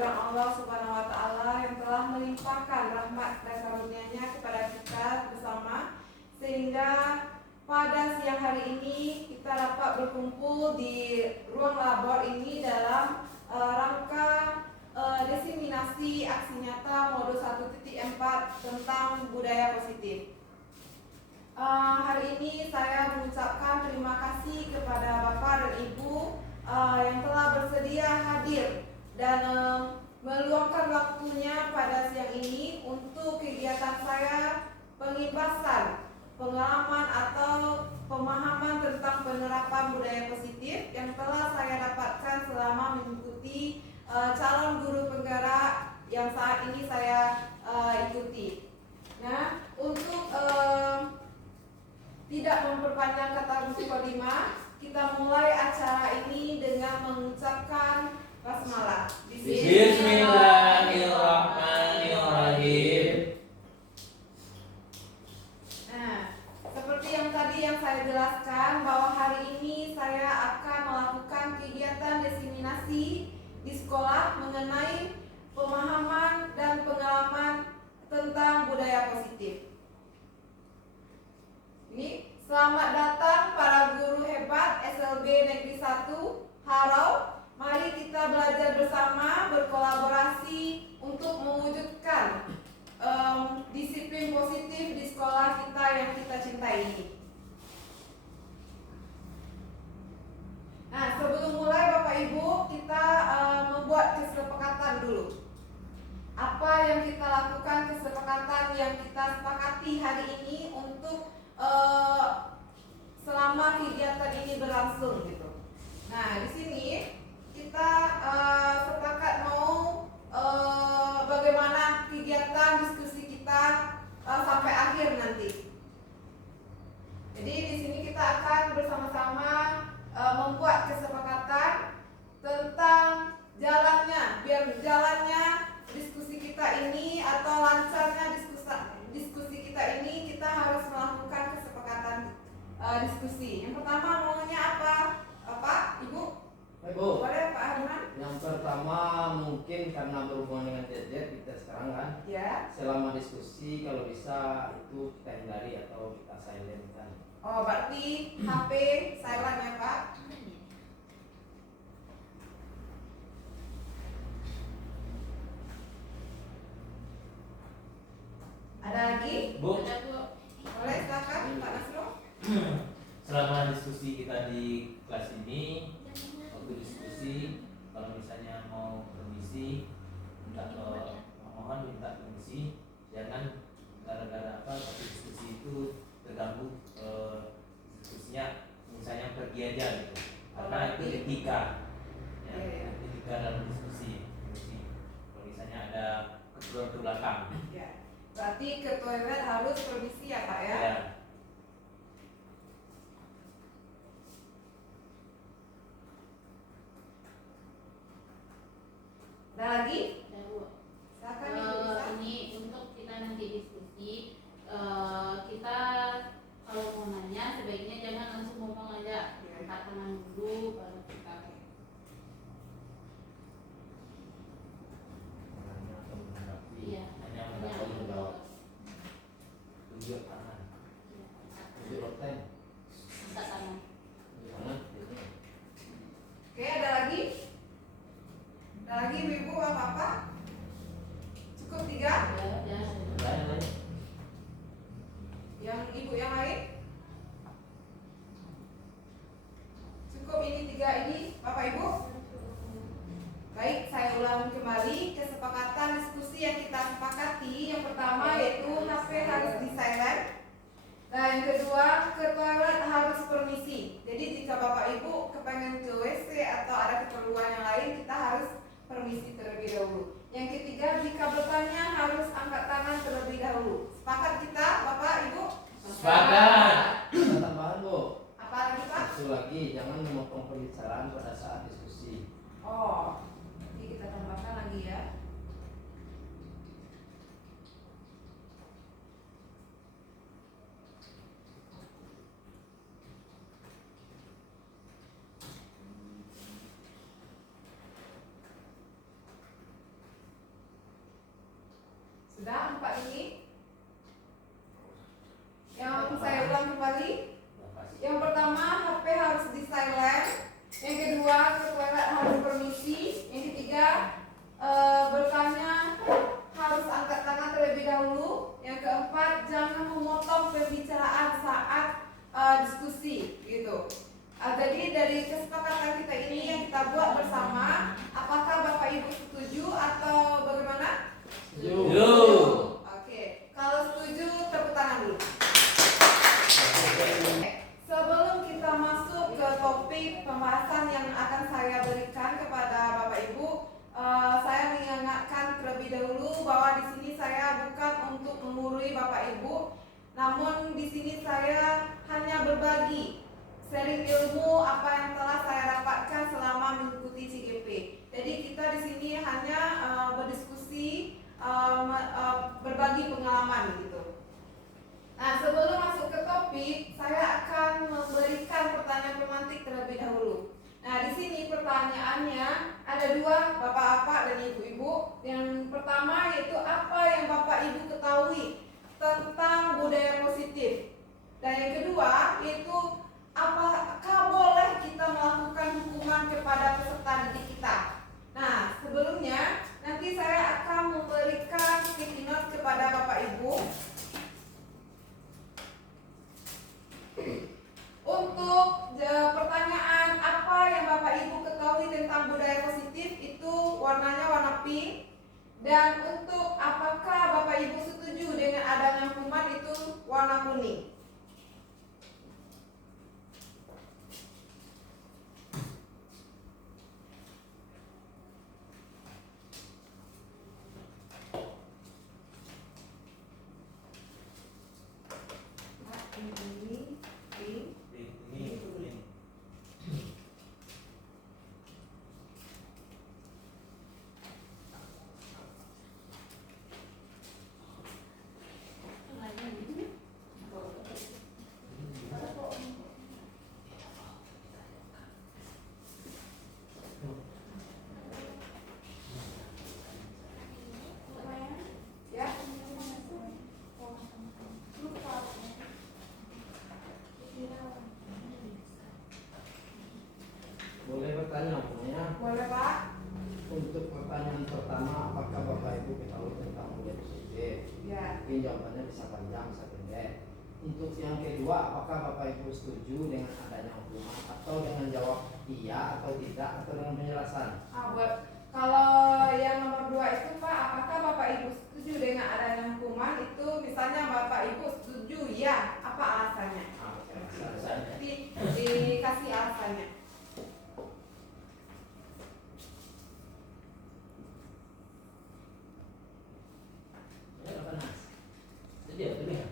kehadiran Allah Subhanahu wa Ta'ala yang telah melimpahkan rahmat dan karunia-Nya kepada kita bersama, sehingga pada siang hari ini kita dapat berkumpul di ruang labor ini dalam rangka diseminasi aksi nyata modul 1.4 tentang budaya positif. Hari ini saya mengucapkan terima kasih kepada Bapak dan Ibu yang telah bersedia hadir dan meluangkan waktunya pada siang ini untuk kegiatan saya pengibasan pengalaman atau pemahaman tentang penerapan budaya positif yang telah saya dapatkan selama mengikuti calon guru penggerak yang saat ini saya ikuti. Nah, untuk tidak memperpanjang kata mukodimah, kita mulai acara ini dengan mengucapkan basmalah. Bismillahirrahmanirrahim. Nah, seperti yang tadi yang saya jelaskan, bahwa hari ini saya akan melakukan kegiatan diseminasi di sekolah mengenai pemahaman dan pengalaman tentang budaya positif. Ini selamat datang para guru hebat SLB Negeri 1 Harau. Mari kita belajar bersama, berkolaborasi untuk mewujudkan disiplin positif di sekolah kita yang kita cintai ini. Nah, sebelum mulai Bapak Ibu, kita membuat kesepakatan dulu. Apa yang kita lakukan, kesepakatan yang kita sepakati hari ini untuk selama kegiatan ini berlangsung gitu. Nah, di sini kita sepakat mau bagaimana kegiatan diskusi kita sampai akhir nanti. Jadi di sini kita akan bersama-sama membuat kesepakatan tentang jalannya, biar jalannya diskusi kita ini atau lancarnya diskusi kita ini, kita harus melakukan kesepakatan diskusi. Yang pertama maunya apa? Pak, Ibu? Boleh Pak Harman? Yang pertama mungkin karena berhubungan dengan gadget kita sekarang kan, Ya. selama diskusi kalau bisa itu kita hindari atau kita silent kan. Oh, berarti HP silent ya Pak? Ada lagi? Bu, Boleh silakan Pak Nasro. selama diskusi kita di kelas ini, waktu diskusi, kalau misalnya mau permisi, mohon minta permisi, jangan gara-gara apa waktu diskusi itu terganggu diskusinya, misalnya pergi aja gitu, karena itu etika, ya, etika dalam diskusi. Kalau misalnya ada keperluan ke belakang. Ya. Berarti ke toilet harus permisi ya Pak ya? Ya. Ada lagi? Silakan Ibu bisa. Ini untuk kita nanti diskusi, kita kalau mau nanya sebaiknya jangan langsung ngomong aja, angkat tangan dulu baru kita. Iya, Hanya hanya mendapat menjawab. tunjuk tangan. Tunjuk rotan. Angkat tangan. Jangan. Oke, ada lagi? Ada lagi Ibu apa-apa? Cukup 3? Ya. Lain. Yang Ibu yang lain? Cukup ini 3 ini Bapak Ibu? Baik, saya ulangi kembali kesepakatan diskusi yang kita sepakati. Yang pertama yaitu HP harus di silent. Nah, yang kedua, ke toilet harus permisi. Jadi jika Bapak Ibu kepengen ke WC atau ada keperluan yang lain, kita harus permisi terlebih dahulu. Yang ketiga, jika bertanya harus angkat tangan terlebih dahulu. Sepakat kita, Bapak Ibu? Sepakat. Ada tambahan Bu. Apa lagi Pak? Satu lagi, jangan memotong pembicaraan pada saat diskusi. Oh, jadi kita tambahkan lagi ya. Namun di sini saya hanya berbagi, sharing ilmu apa yang telah saya dapatkan selama mengikuti CGP. Jadi kita di sini hanya berdiskusi, berbagi pengalaman gitu. Nah, sebelum masuk ke topik, saya akan memberikan pertanyaan pemantik terlebih dahulu. Nah, di sini pertanyaannya ada dua, bapak-bapak dan ibu-ibu. Yang pertama yaitu apa yang bapak ibu ketahui tentang budaya positif. Dan yang kedua yaitu apakah boleh kita melakukan hukuman kepada peserta didik kita. Nah, sebelumnya nanti saya akan memberikan sticky note kepada bapak ibu. Untuk pertanyaan apa yang bapak ibu ketahui tentang budaya positif itu warnanya warna pink. Dan untuk apakah bapak ibu setuju dengan adanya hukuman itu warna kuning. Boleh bertanya punya? Boleh Pak? Untuk pertanyaan pertama, apakah bapak ibu ketahui tentang budaya positif? Ya. Mungkin jawabannya bisa panjang, bisa pendek. Untuk yang kedua, apakah bapak ibu setuju dengan adanya hukuman atau dengan jawab iya atau tidak atau dengan penjelasan? Kalau yang nomor 2 itu Pak, apakah bapak ibu setuju dengan adanya hukuman itu? Misalnya bapak ibu setuju, ya, apa alasannya? Alasannya. Dikasih alasannya. Ya, panas. Jadi ya, tuh ya.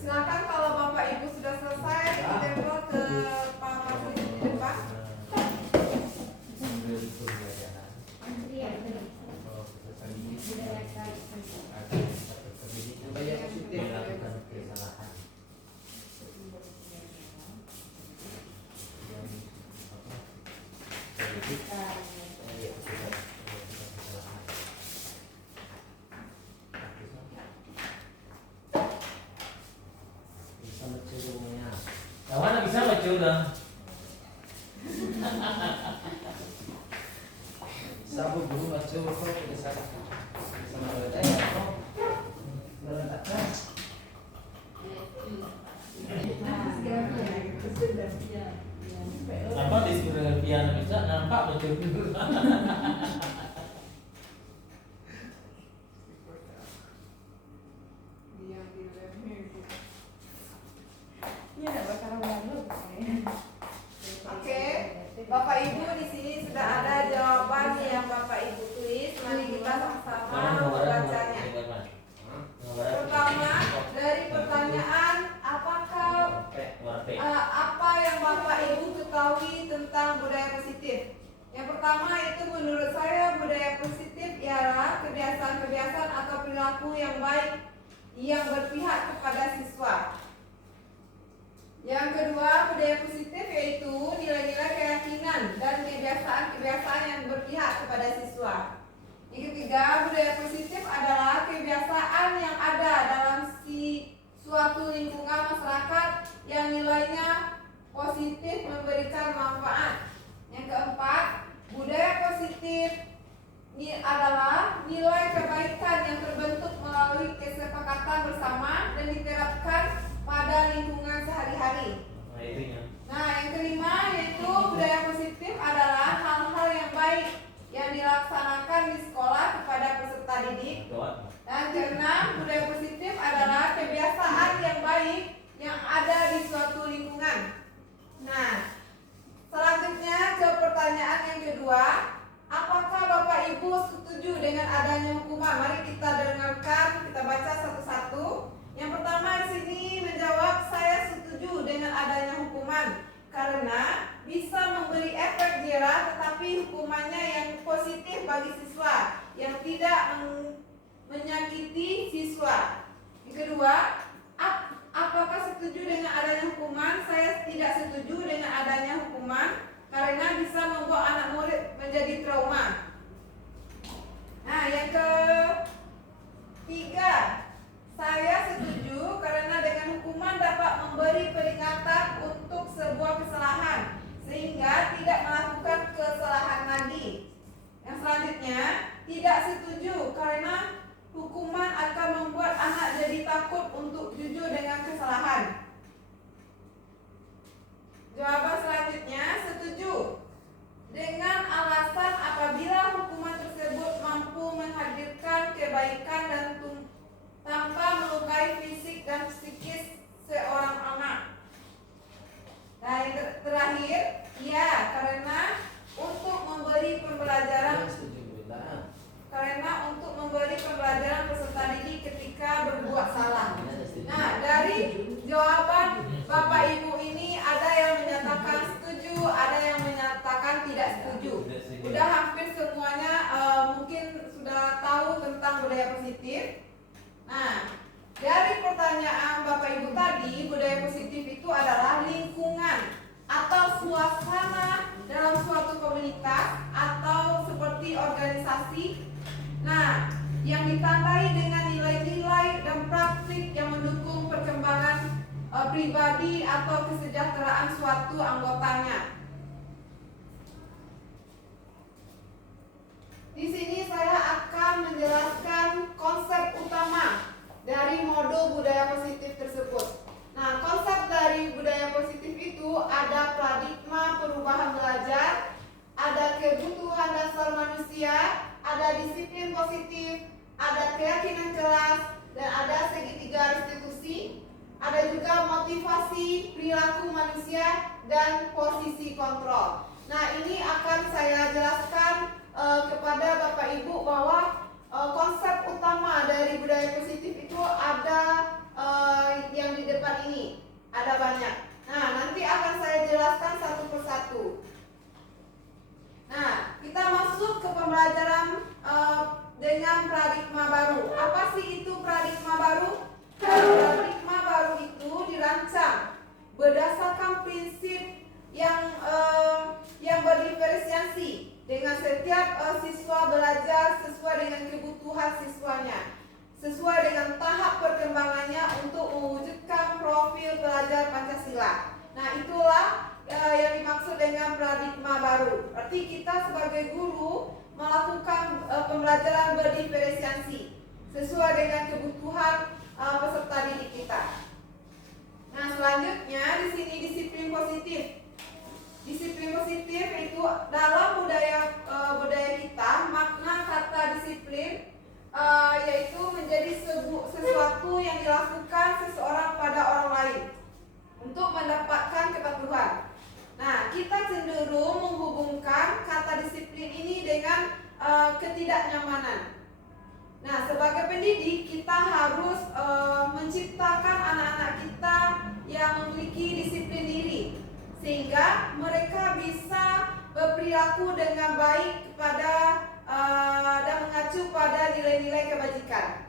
Silakan kalau bapak ibu sudah selesai, ditempel ke Pak Masud di depan. Budaya positif. Bisa mencurungnya. Yang mana bisa baca udah? Bisa bu guru baca kok bisa mengerti atau meredakan. Apa di sekolah piano bisa nampak betul. Oke, bapak ibu di sini sudah ada jawaban yang bapak ibu tulis. Mari kita sama-sama membacanya. Pertama, dari pertanyaan apakah apa yang bapak ibu ketahui tentang budaya positif? Yang pertama itu menurut saya budaya positif ialah kebiasaan-kebiasaan atau perilaku yang baik yang berpihak kepada siswa. Yang kedua, budaya positif yaitu nilai-nilai keyakinan dan kebiasaan-kebiasaan yang berpihak kepada siswa. Yang ketiga, budaya positif adalah kebiasaan yang ada dalam suatu lingkungan masyarakat yang nilainya positif memberikan manfaat. Yang keempat, budaya positif adalah nilai kebaikan yang terbentuk melalui kesepakatan bersama dan diterapkan pada lingkungan sehari-hari. Nah, yang kedua, apakah setuju dengan adanya hukuman? Saya tidak setuju dengan adanya hukuman karena bisa membuat anak murid menjadi trauma. Nah, yang ketiga, saya setuju karena dengan hukuman dapat memberi peringatan untuk sebuah kesalahan sehingga tidak melakukan kesalahan lagi. Yang selanjutnya, tidak setuju karena hukuman akan membuat anak jadi takut untuk jujur dengan kesalahan. Jawaban selanjutnya, setuju dengan alasan apabila hukuman tersebut mampu menghadirkan kebaikan dan tanpa melukai fisik dan psikis seorang anak. Nah, yang terakhir, ya, karena untuk memberi pembelajaran peserta didik ketika berbuat salah. Nah, dari jawaban Bapak Ibu ini ada yang menyatakan setuju, ada yang menyatakan tidak setuju. Udah hampir semuanya mungkin sudah tahu tentang budaya positif. Nah, dari pertanyaan Bapak Ibu tadi, budaya positif itu adalah lingkungan atau suasana dalam suatu komunitas atau seperti organisasi. Nah, yang ditandai dengan nilai-nilai dan praktik yang mendukung perkembangan pribadi atau kesejahteraan suatu anggotanya. Di sini saya akan menjelaskan konsep utama dari modul budaya positif tersebut. Nah, konsep dari budaya positif itu ada paradigma perubahan belajar, ada kebutuhan dasar manusia, ada disiplin positif, ada keyakinan kelas, dan ada segitiga restitusi, ada juga motivasi perilaku manusia dan posisi kontrol. Nah, ini akan saya jelaskan kepada Bapak Ibu bahwa konsep utama dari budaya positif itu ada yang di depan ini, ada banyak. Nah, nanti akan saya jelaskan satu persatu. Nah, kita masuk ke pembelajaran dengan paradigma baru. Apa sih itu paradigma baru? Paradigma baru itu dirancang berdasarkan prinsip yang berdiferensiasi dengan setiap siswa belajar sesuai dengan kebutuhan siswanya, sesuai dengan tahap perkembangannya untuk mewujudkan profil pelajar Pancasila. Nah, itulah yang dimaksud dengan paradigma baru. Berarti kita sebagai guru melakukan pembelajaran berdiferensiasi sesuai dengan kebutuhan peserta didik kita. Nah, selanjutnya di sini disiplin positif. Disiplin positif itu dalam budaya kita, makna kata disiplin yaitu menjadi sesuatu yang dilakukan seseorang pada orang lain untuk mendapatkan kepatuhan. Nah, kita cenderung menghubungkan kata disiplin ini dengan ketidaknyamanan. Nah, sebagai pendidik kita harus menciptakan anak-anak kita yang memiliki disiplin diri sehingga mereka bisa berperilaku dengan baik kepada dan mengacu pada nilai-nilai kebajikan.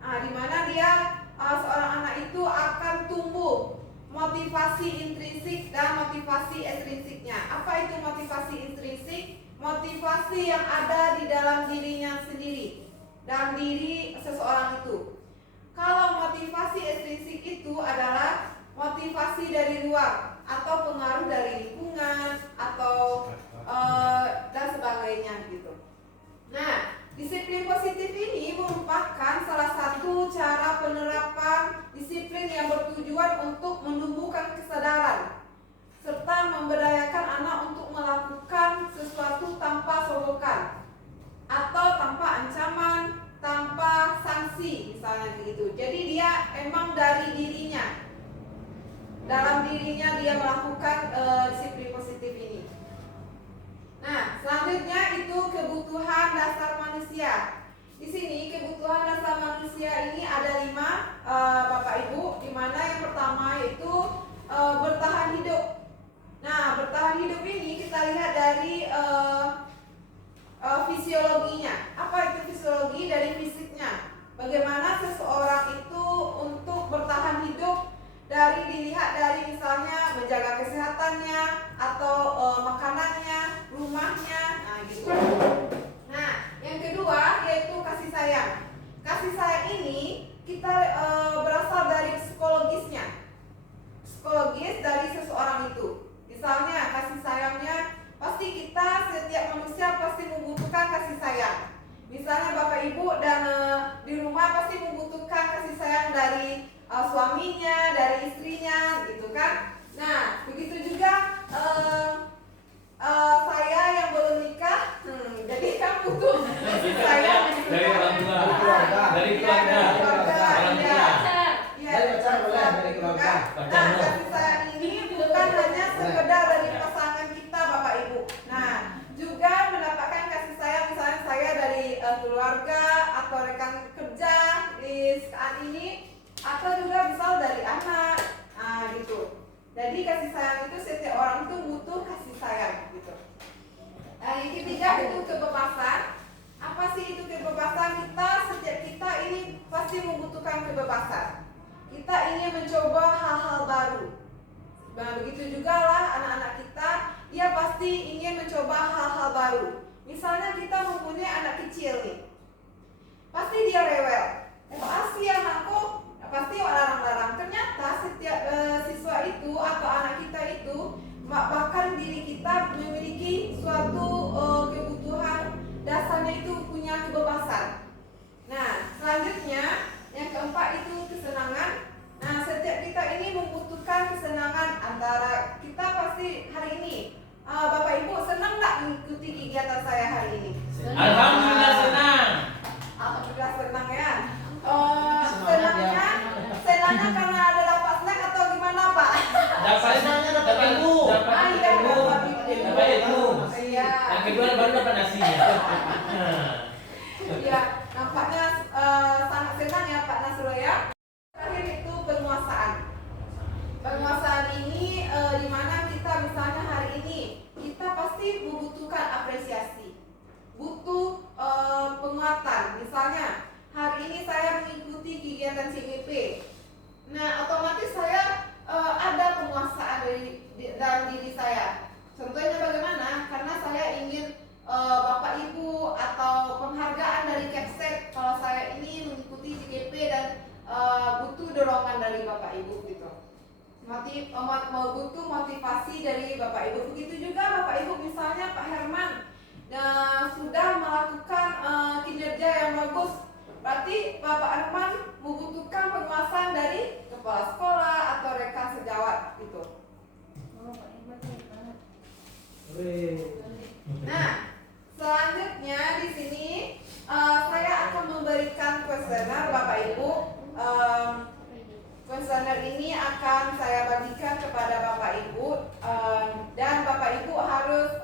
Di mana dia seorang anak itu akan tumbuh motivasi intrinsik dan motivasi ekstrinsiknya. Apa itu motivasi intrinsik? Motivasi yang ada di dalam dirinya sendiri, dalam diri seseorang itu. Kalau motivasi ekstrinsik itu adalah motivasi dari luar atau pengaruh dari lingkungan atau dan sebagainya gitu. Nah, disiplin positif ini merupakan salah satu cara penerapan disiplin yang bertujuan untuk menumbuhkan kesadaran serta memberdayakan anak untuk melakukan sesuatu tanpa sorokan atau tanpa ancaman, tanpa sanksi misalnya begitu. Jadi dia emang dari dirinya, dalam dirinya dia melakukan disiplin positif ini. Nah, selanjutnya itu kebutuhan dasar manusia. Di sini kebutuhan dasar manusia ini ada 5, Bapak Ibu, di mana yang pertama yaitu bertahan hidup. Nah, bertahan hidup ini kita lihat dari fisiologinya. Apa itu fisiologi? Dari fisiknya. Bagaimana seseorang itu Jadi kasih sayang itu setiap orang itu butuh kasih sayang gitu. Yang ketiga itu kebebasan. Apa sih itu kebebasan? Setiap kita ini pasti membutuhkan kebebasan. Kita ingin mencoba hal-hal baru. Nah, begitu juga lah anak-anak kita, dia pasti ingin mencoba hal-hal baru. Misalnya kita mempunyai anak kecil nih, pasti dia rewel. Pasti anakku, pasti larang-larang. Ternyata setiap siswa itu atau anak kita itu, bahkan diri kita memiliki suatu kebutuhan dasarnya itu punya kebebasan. Nah, selanjutnya yang keempat itu kesenangan. Nah, setiap kita ini membutuhkan kesenangan. Antara kita pasti hari ini, Bapak Ibu senang nggak mengikuti kegiatan saya hari ini? Alhamdulillah senang. Alhamdulillah senang ya. Senangnya Karena ada dapat snack atau gimana Pak? Dapat dapat ilmu. Dapat ilmu. Dapat ilmu. Iya. Yang kedua baru dapat nasinya. Iya, nampaknya sangat senang ya Pak Nasrul ya. Terakhir itu penguasaan. Penguasaan ini di mana kita misalnya hari ini kita pasti membutuhkan apresiasi, butuh penguatan. Misalnya hari ini saya mengikuti kegiatan CGP. Nah, otomatis saya ada penguasaan dalam diri saya. Contohnya bagaimana? Karena saya ingin Bapak Ibu atau penghargaan dari Kepsek kalau saya ini mengikuti CGP dan butuh dorongan dari Bapak Ibu gitu. Butuh motivasi dari Bapak Ibu. Begitu juga Bapak Ibu, misalnya Pak Herman sudah melakukan kinerja yang bagus. Berarti Bapak Herman membutuhkan penguasaan dari kepala sekolah atau rekan sejawat gitu. Nah, selanjutnya di sini saya akan memberikan kuesioner Bapak Ibu. Kuesioner ini akan saya bagikan kepada Bapak Ibu dan Bapak Ibu harus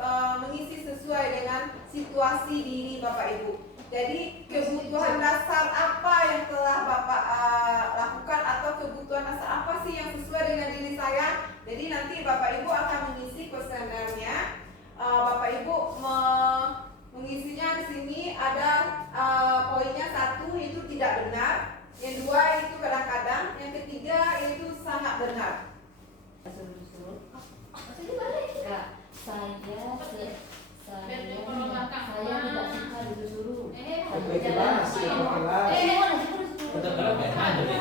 mengisi sesuai dengan situasi diri Bapak Ibu. Jadi kebutuhan dasar apa yang telah Bapak lakukan atau kebutuhan dasar apa sih yang sesuai dengan diri saya. Jadi nanti Bapak Ibu akan mengisi kuesionernya. Bapak Ibu mengisinya di sini ada poinnya. 1 itu tidak benar, yang 2 itu kadang-kadang, yang ketiga itu sangat benar. Saya tidak suka disuruh. Kelas. Untuk kelebihan dulu.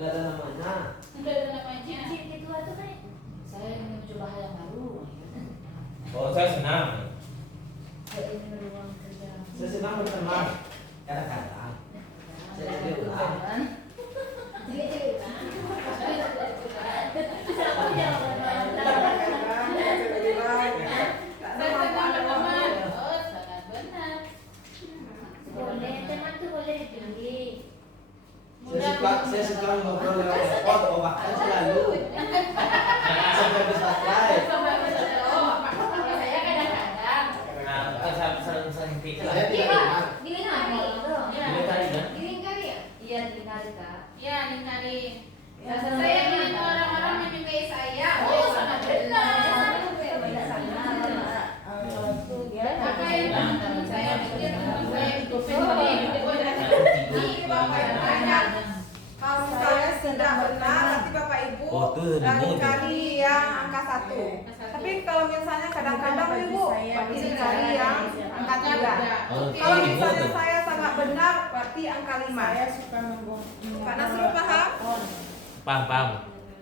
Udah ada namanya. Saya ingin mencoba hal yang baru. Oh, saya senang. Saya ingin ruang kerja. Saya senang berteman. Kadang-kadang. Saya jadi ulang. Saya suka ngobrol lewat telepon atau bahkan selalu sampai bisa live. Saya kadang-kadang. Nah, bukan saling pikir. Saya tidak benar. Ini tadi kan? Iya, dikali Kak. Ya, Nintari. Ya, Saya ingin orang-orang menyukai saya. Oh, Oh, sangat benar. Apa yang teman-teman saya pikir teman saya itu penting. Nanti Bapak yang tanya, kalau misalnya tidak benar, nanti Bapak Ibu Oh, tuh, dikali yang angka 1. Tapi kalau misalnya kadang-kadang Ibu berarti dikali yang angka 3. Oh, Kalau ini misalnya bodoh. saya sangat benar, berarti angka 5. Pak Nasrul paham? Paham.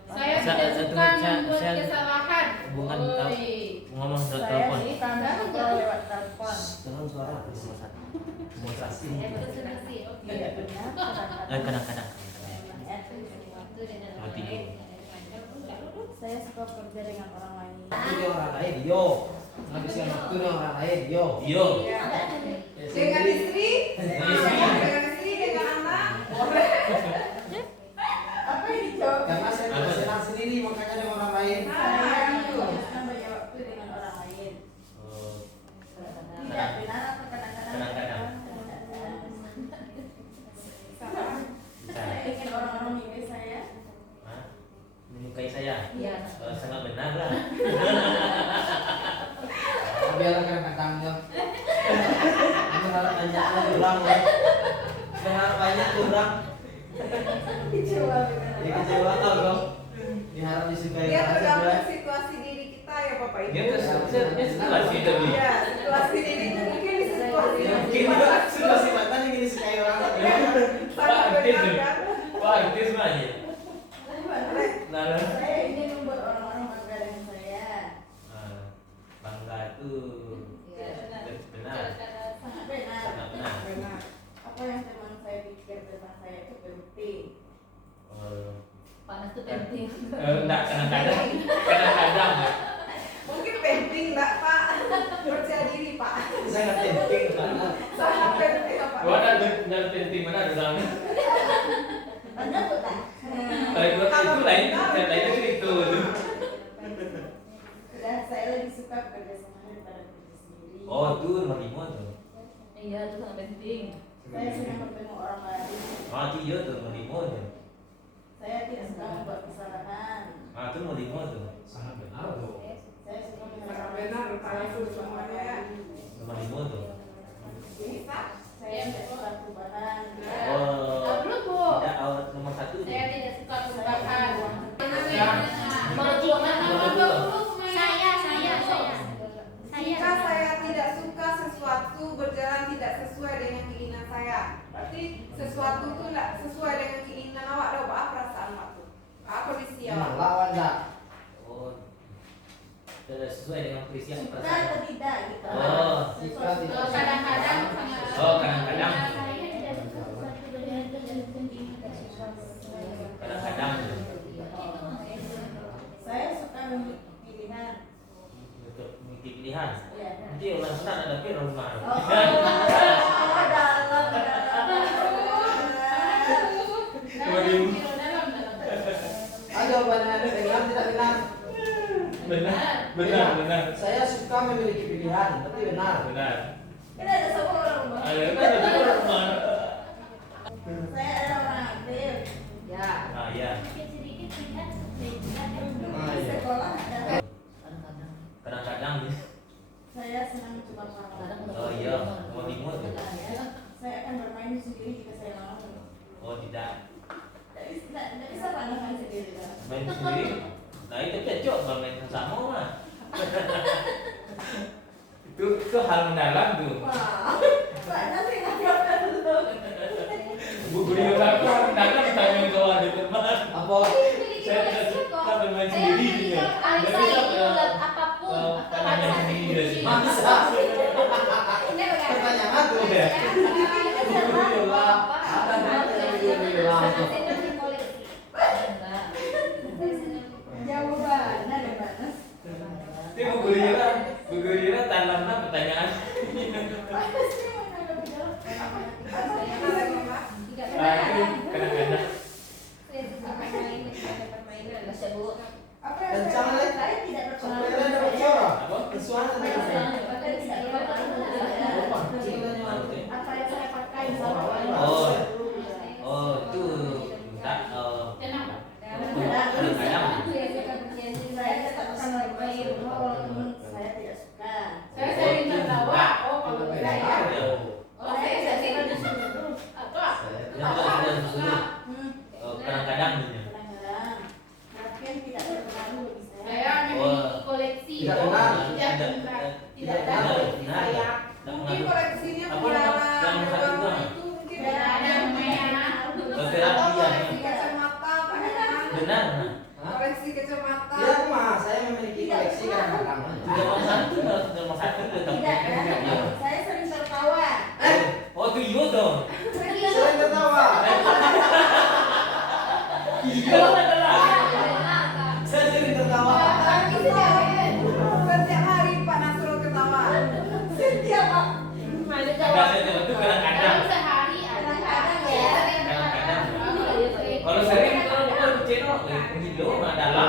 Saya Sa- tidak satu- suka sa- membuat saya- kesalahan. hubungan Oi. ngomong lewat telepon. lewat telepon. Dengan suara demonstrasi. Kadang-kadang. Mau tidur. Saya suka kerja dengan orang lain. Waktu dengan orang lain, yo. Menghabiskan waktu dengan orang lain, yo. Yo. Dengan istri, dengan istri, dengan anak. Apa ini Cok? Karena saya tidak senang sendiri, makanya dengan orang lain. Itu. Banyak waktu dengan orang lain. Oh, Tidak benar atau kadang-kadang? Kadang-kadang. Saya ingin orang-orang milih saya. Hah? Iya. Sangat benar lah. Biarlah kadang-kadang ya. Berharap banyaknya kurang lah. Berharap banyak kurang. Kecewa benar. Ya kecewa tau dong. Diharap disukai Dia orang tergantung sebelah. situasi diri kita ya Bapak Ibu. Dia situasi tapi. Ya, situasi diri itu mungkin di situasi Ya, yang mungkin juga situasi mantan yang disukai orang. sangat benar kan. Wah, itu semuanya. Nah, Saya ingin membuat orang-orang bangga dengan saya. bangga itu benar. Sangat benar. Sangat benar. Benar. Apa yang teman saya pikir tentang saya itu penting. Panas tuh penting. Enggak, kadang-kadang ya. Mungkin penting enggak Pak? Percaya diri Pak. Sangat penting banget. Sangat penting Pak. Gua ada penting mana ada dalamnya. Anda betul. Kalau itu lain, yang lainnya itu. Dan saya lebih suka bekerja sama daripada bekerja sendiri. Oh, itu menerima tuh. Iya, itu sangat penting. Saya senang bertemu orang baru. Ah, itu iya tuh menerima tuh. Saya tidak suka membuat kesalahan. Ah, itu menerima tuh. Sangat benar tuh. Saya suka Sangat benar Pak itu semuanya. Menerima tuh. Bisa. Saya tidak suka perubahan. Oh, Belum, Bu. tidak awal nomor 1. Saya tidak suka perubahan. Jika saya tidak suka sesuatu berjalan tidak sesuai dengan keinginan saya, berarti sesuatu itu tidak sesuai dengan keinginan awak. Ada apa perasaan waktu? Kondisi awak. Lawan dah. Oh, tidak sesuai dengan kondisi yang Suka perasaan. atau tidak gitu. Oh, jika tidak Kadang-kadang Oh, kadang-kadang. Kadang-kadang Saya suka memiliki pilihan. untuk mengikuti pilihan. Ya. Nanti orang senang ada kira rumah. Ayo jawabannya benar tidak benar? Benar. Saya suka memiliki pilihan, tapi benar. Benar. Kita ada semua orang rumah. Ayo kan ada rumah. Saya adalah orang aktif. Ya. Ah, ya. Di Ah, iya. sekolah ada. Kadang-kadang nih. Saya senang mencoba hal. Oh iya, mau dimut. Saya akan bermain sendiri jika saya mau. Oh tidak. Tidak bisa pandangan sendiri kan? Main sendiri. Nah itu cocok bermain sama mah. itu hal mendalam tuh. Wah, banyak sih ngajak dulu. Bu guru yang aku hal mendalam tanya kau ada teman. Apa? Saya tidak suka bermain sendiri. Apapun. Tanya sendiri. Bisa. Pertanyaan tuh ya. Alhamdulillah. Alhamdulillah. Jawabannya ada batas. Itu bu guru tanamlah pertanyaan. Pasti menanggapi jawab. Ada lagi Pak? Nah itu kadang-kadang. Apa yang Kencang, Le. saya tidak Sampai berpengaruh. ada bocoran. Apa? Suara Apa yang saya pakai tidak berpengaruh. Apa yang saya pakai sama orang. Oh itu minta Kenapa? kadang-kadang. Saya tetap akan bermain walaupun saya tidak suka. Saya sering tertawa. Oh, kalau tidak ya. Oh, Saya saya tidak sering suka disuruh. Apa? Kadang-kadang Kadang-kadang. Mungkin tidak berpengaruh bagi saya. Saya memiliki koleksi. Tidak benar. Tidak ada koleksi saya. Mungkin koleksinya Apa piala yang satu hewan itu? itu mungkin Tidak ada yang mainan. Terapi atau ya. koleksi kacamata Pak Herman. Benar. Koleksi kacamata. Ya mah saya memiliki koleksi kadang-kadang. Nomor satu tetap. Tidak ya. Saya sering tertawa. Oh itu iya dong. Sering tertawa. Iya adalah. Saya sering tertawa. Setiap hari Pak Nasrul ketawa. Setiap Kadang-kadang itu kadang-kadang. Dalam sehari ada. Kadang-kadang ya. Kadang-kadang. Kalau sering kalau ceno gitu mah dalam.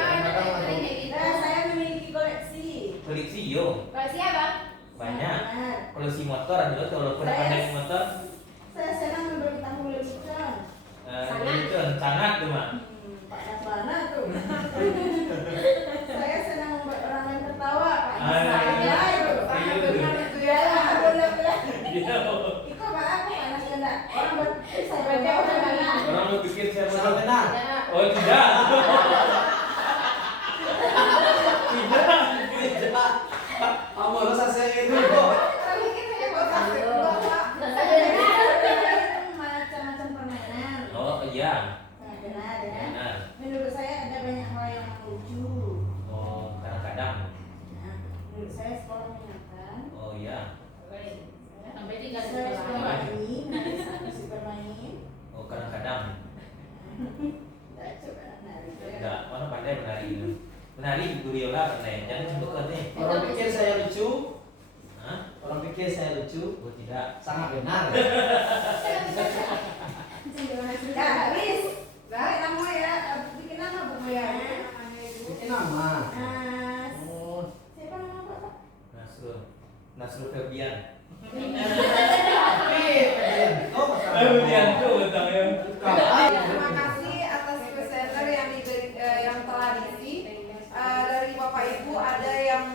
Nah, saya memiliki koleksi. Koleksi yo Koleksi apa? banyak. Benar. Koleksi motor ada kalau pernah naik motor. Saya senang memberitahu lelucon. Itu sangat tuh mah. Pak Nasrana tuh Oh tidak. Tidak. Kamu harus saya itu kok. Tapi kita ya Kok tak kedua, Pak? macam-macam permainan. Oh iya. Nah, benar ya. Benar. Menurut saya ada banyak hal yang lucu. Oh kadang-kadang. Nah, menurut saya sekolah menyenangkan. Oh iya. Sampai tinggal di Saya suka sekolah. main, masih bermain. Oh kadang-kadang. Tidak coba nari. Tidak. Mana pandai menari itu. Menari Guriola pandai. Jangan bukan nih. Orang pikir saya lucu. Hah? Orang pikir saya lucu. Oh tidak. Sangat benar. Ya, Riz, dari nama ya, bikin nama Ya, pokoknya. namanya itu. Bikin nama. Nas, Oh, siapa nama bapak? Nasrul Febian. Oh, betul ya. Terima kasih atas presenter yang yang telah diisi. Dari Bapak Ibu ada yang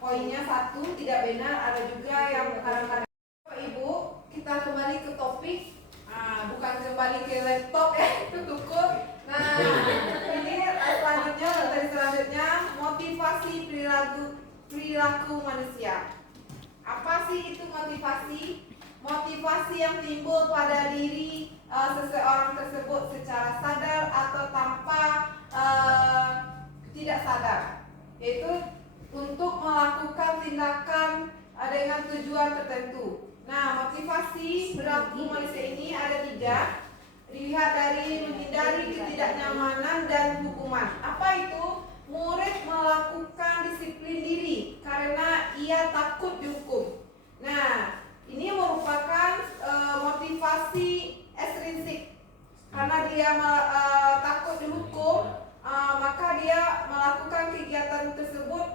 poinnya 1 tidak benar, ada juga yang kadang-kadang. Bapak Ibu, kita kembali ke topik. Bukan kembali ke laptop ya, itu cukup. Nah, ini selanjutnya motivasi perilaku manusia. Apa sih itu motivasi? Motivasi yang timbul pada diri seseorang tersebut secara sadar atau tanpa tidak sadar, yaitu untuk melakukan tindakan dengan tujuan tertentu. Nah, motivasi perilaku manusia ini ada 3. Dilihat dari menghindari ketidaknyamanan dan hukuman. Apa itu? Murid melakukan disiplin diri karena ia takut dihukum. Nah, ini merupakan motivasi estrinsik. Karena dia takut dihukum, maka dia melakukan kegiatan tersebut.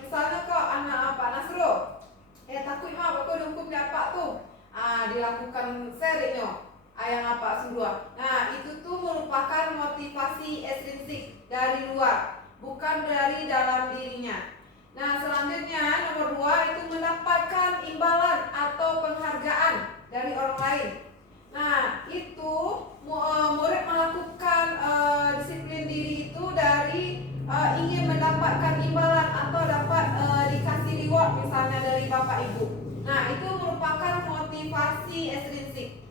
Misalnya kok anak Pak Nasrul, takut mah kok dihukum di apa tuh? Dilakukan serinya. Yang apa suruh. Nah, itu tuh merupakan motivasi estrinsik dari luar, bukan dari dalam dirinya. Nah, selanjutnya nomor 2 itu mendapatkan imbalan atau penghargaan dari orang lain. Nah, itu murid melakukan disiplin diri itu dari ingin mendapatkan imbalan atau dapat dikasih reward misalnya dari Bapak Ibu. Nah, itu merupakan motivasi estrinsik.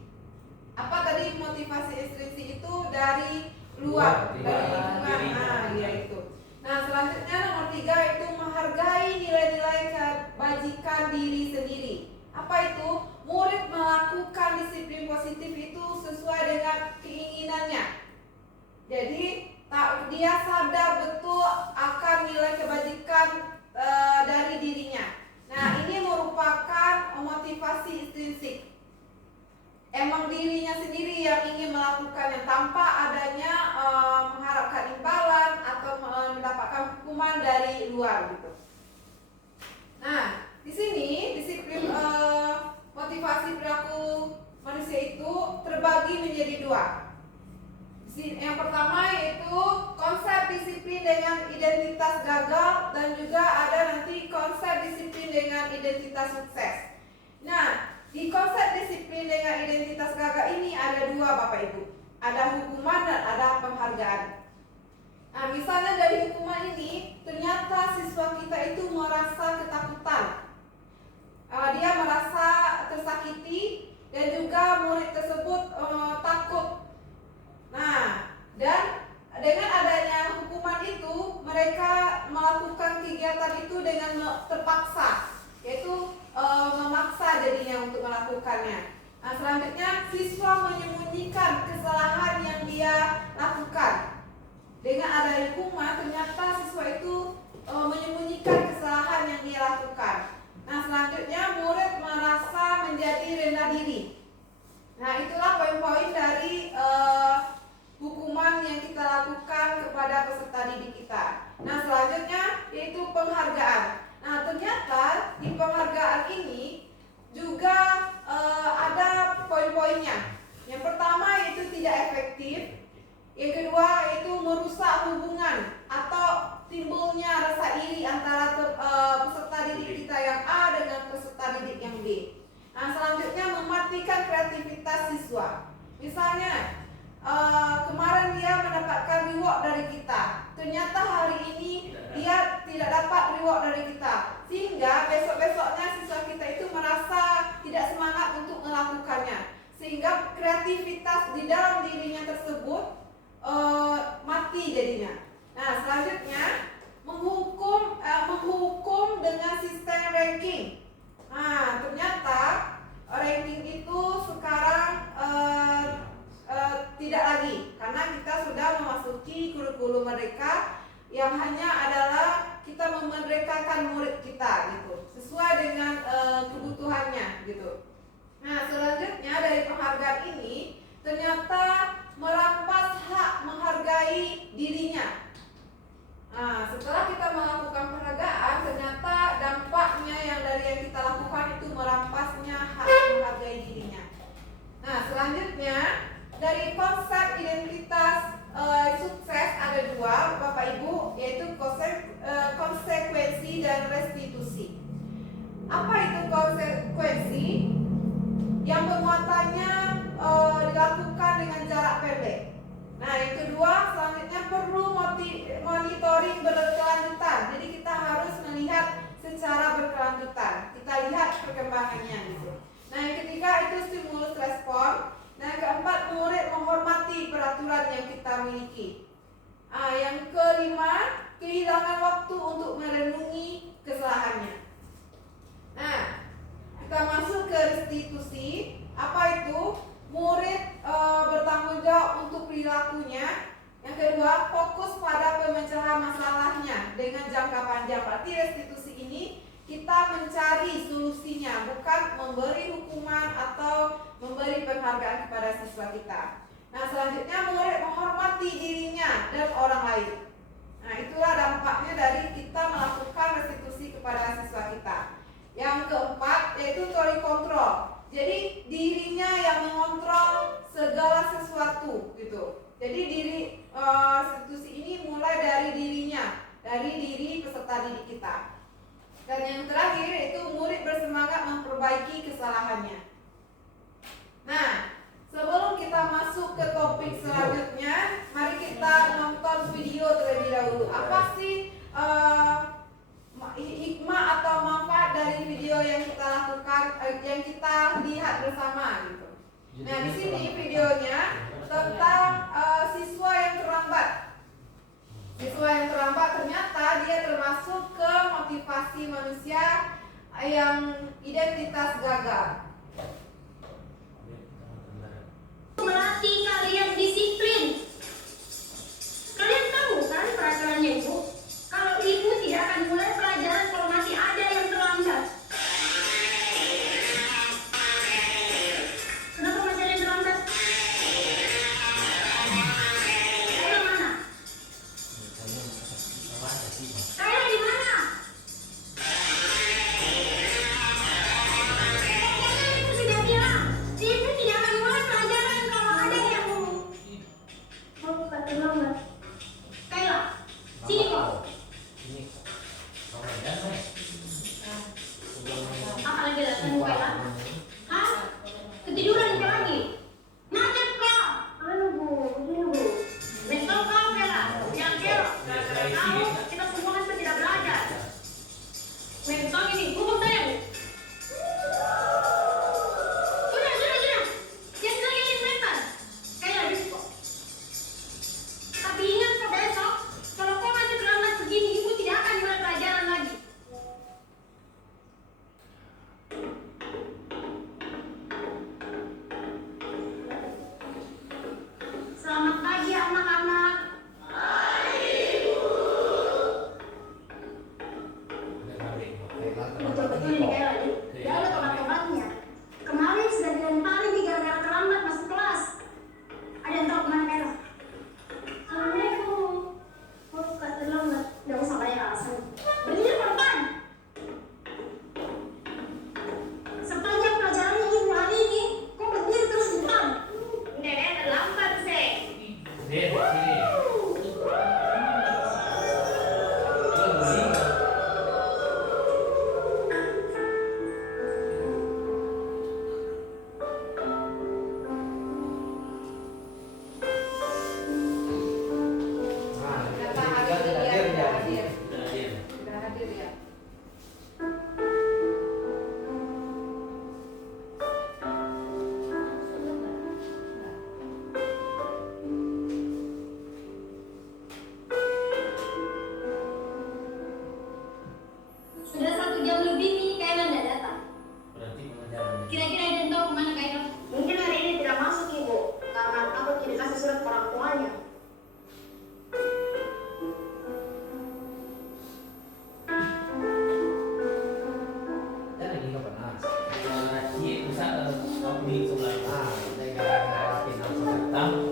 Apa tadi motivasi estrinsik itu dari luar, dari lingkungan. Ya itu. Nah, selanjutnya nomor 3 itu menghargai nilai-nilai kebajikan diri sendiri. Apa itu? Murid melakukan disiplin positif itu sesuai dengan keinginannya. Jadi dia sadar betul akan nilai kebajikan dari dirinya. Nah, ini merupakan motivasi estrinsik. Emang dirinya sendiri yang ingin melakukannya tanpa adanya mengharapkan imbalan atau mendapatkan hukuman dari luar gitu. Nah, di sini disiplin motivasi perilaku manusia itu terbagi menjadi 2. Yang pertama yaitu konsep disiplin dengan identitas gagal, dan juga ada nanti konsep disiplin dengan identitas sukses. Nah, di konsep disiplin dengan identitas gagal ini ada 2 Bapak Ibu. Ada hukuman dan ada penghargaan. Nah, misalnya dari hukuman ini, ternyata siswa kita itu merasa ketakutan. Dia merasa tersakiti dan juga murid tersebut takut. Nah, dan dengan adanya hukuman itu, mereka melakukan kegiatan itu dengan terpaksa, yaitu memaksa jadinya untuk melakukannya. Nah, selanjutnya siswa menyembunyikan kesalahan yang dia lakukan. Dengan adanya hukuman, ternyata siswa itu menyembunyikan kesalahan yang dia lakukan. Nah, selanjutnya murid merasa menjadi rendah diri. Nah, itulah poin-poin dari hukuman yang kita lakukan kepada peserta didik kita. Nah, selanjutnya yaitu penghargaan. Nah, ternyata di penghargaan ini juga ada poin-poinnya. Yang pertama yaitu tidak efektif. Yang kedua yaitu merusak hubungan atau timbulnya rasa iri antara peserta didik kita yang A dengan peserta didik yang B. Nah, selanjutnya mematikan kreativitas siswa. Misalnya kemarin dia mendapatkan reward dari kita, ternyata hari ini dia tidak dapat reward dari kita, sehingga besok-besoknya siswa kita itu merasa tidak semangat untuk melakukannya, sehingga kreativitas di dalam dirinya tersebut mati jadinya. Nah, selanjutnya menghukum dengan sistem ranking. Nah, ternyata ranking itu sekarang tidak lagi, karena kita sudah memasuki kurikulum merdeka yang hanya adalah kita memerdekakan murid kita gitu, sesuai dengan kebutuhannya gitu. Nah, selanjutnya dari penghargaan ini ternyata merampas hak menghargai dirinya. Nah, setelah kita melakukan penghargaan, ternyata dampaknya yang dari yang kita lakukan itu merampasnya hak menghargai dirinya. Nah, selanjutnya dari konsep identitas sukses ada dua, Bapak Ibu, yaitu konsekuensi dan restitusi. Apa itu konsekuensi? Yang penguatannya dilakukan dengan jarak pendek. Nah, yang kedua, selanjutnya perlu monitoring berkelanjutan. Jadi kita harus melihat secara berkelanjutan. Kita lihat perkembangannya gitu. Nah, yang ketiga itu stimulus respon. Nah, yang keempat, murid menghormati peraturan yang kita miliki. Yang kelima, kehilangan waktu untuk merenungi kesalahannya. Nah, kita masuk ke restitusi. Apa itu? Murid bertanggung jawab untuk perilakunya. Yang kedua, fokus pada pemecahan masalahnya dengan jangka panjang. Berarti restitusi ini kita mencari solusinya, bukan memberi hukuman atau memberi penghargaan kepada siswa kita. Nah, selanjutnya murid menghormati dirinya dan orang lain. Nah, itulah dampaknya dari kita melakukan restitusi kepada siswa kita. Yang keempat yaitu teori kontrol. Jadi dirinya yang mengontrol segala sesuatu gitu. Jadi restitusi ini mulai dari dirinya, dari diri peserta didik kita. Dan yang terakhir yaitu murid bersemangat memperbaiki kesalahannya. Nah, sebelum kita masuk ke topik selanjutnya, mari kita nonton video terlebih dahulu. Apa sih hikmah atau manfaat dari video yang kita lakukan, yang kita lihat bersama gitu. Nah, di sini videonya tentang siswa yang terlambat. Siswa yang terlambat ternyata dia termasuk ke motivasi manusia yang identitas gagal. Melatih kalian disiplin. Kalian tahu kan peraturannya Ibu? Kalau Ibu tidak akan mulai pelajaran kalau masih ada yang terlambat. Kenapa masih ada yang terlambat? Saya mana? Saya di mana? datang.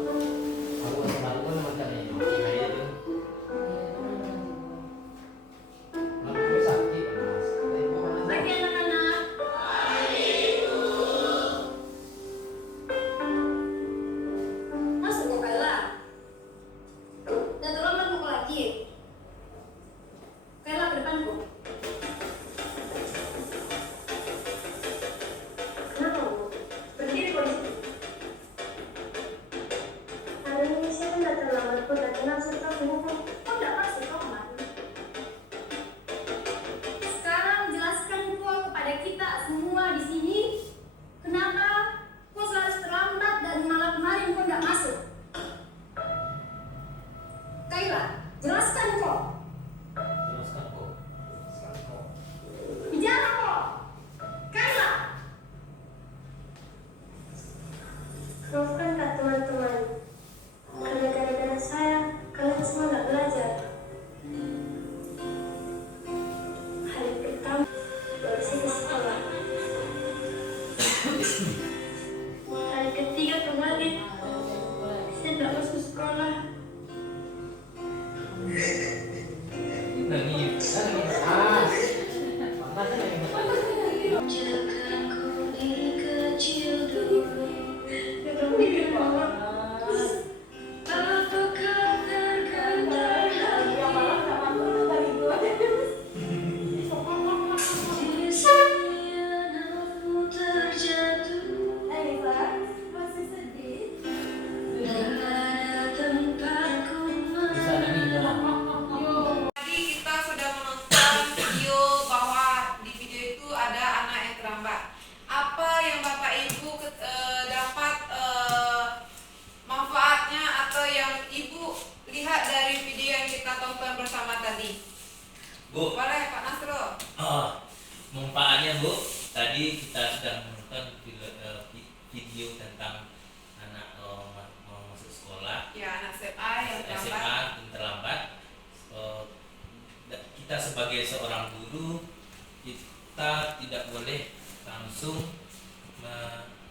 Aku selalu kan macam ini. Nah, itu. Lalu sakit mas. Ibu mana Pagi anak-anak. Masuk kok Kayla. Dan terlambat mau lagi. Kayla ke depanku. Kenapa Bu? Berdiri kok di situ. Hari ini saya kan datang lambat kok dan kenal serta hukum. Kok tidak pasti kok kemarin? Sekarang jelaskan kok kepada kita semua di sini kenapa kok selalu terlambat dan malam kemarin kok tidak masuk. Kayla, jelaskan kok. Jelaskan kok. Bicara kok. Kayla. Maafkan kak teman-teman. Karena gara-gara saya, kalian semua nggak belajar. Hari pertama baru saya ke sekolah. Hari ketiga kemarin saya nggak masuk sekolah. Nangis. mas? Mana yang Janganku diri kecil dulu. Memang diri banget. Apakah terkadang di sini nafsu terjatuh. Masih sedih. Tak ada tempatku Bisa nangis. Tadi kita sudah menonton video bahwa di video itu ada anak yang terlambat. Apa yang Bapak Ibu dapat manfaatnya atau yang Ibu lihat dari video yang kita tonton bersama tadi? Bu, Boleh Pak Nasro? manfaatnya Bu, tadi kita sudah menonton video tentang anak mau masuk sekolah, Ya, anak SMA yang terlambat. SMA yang terlambat. Kita sebagai seorang guru, kita tidak boleh langsung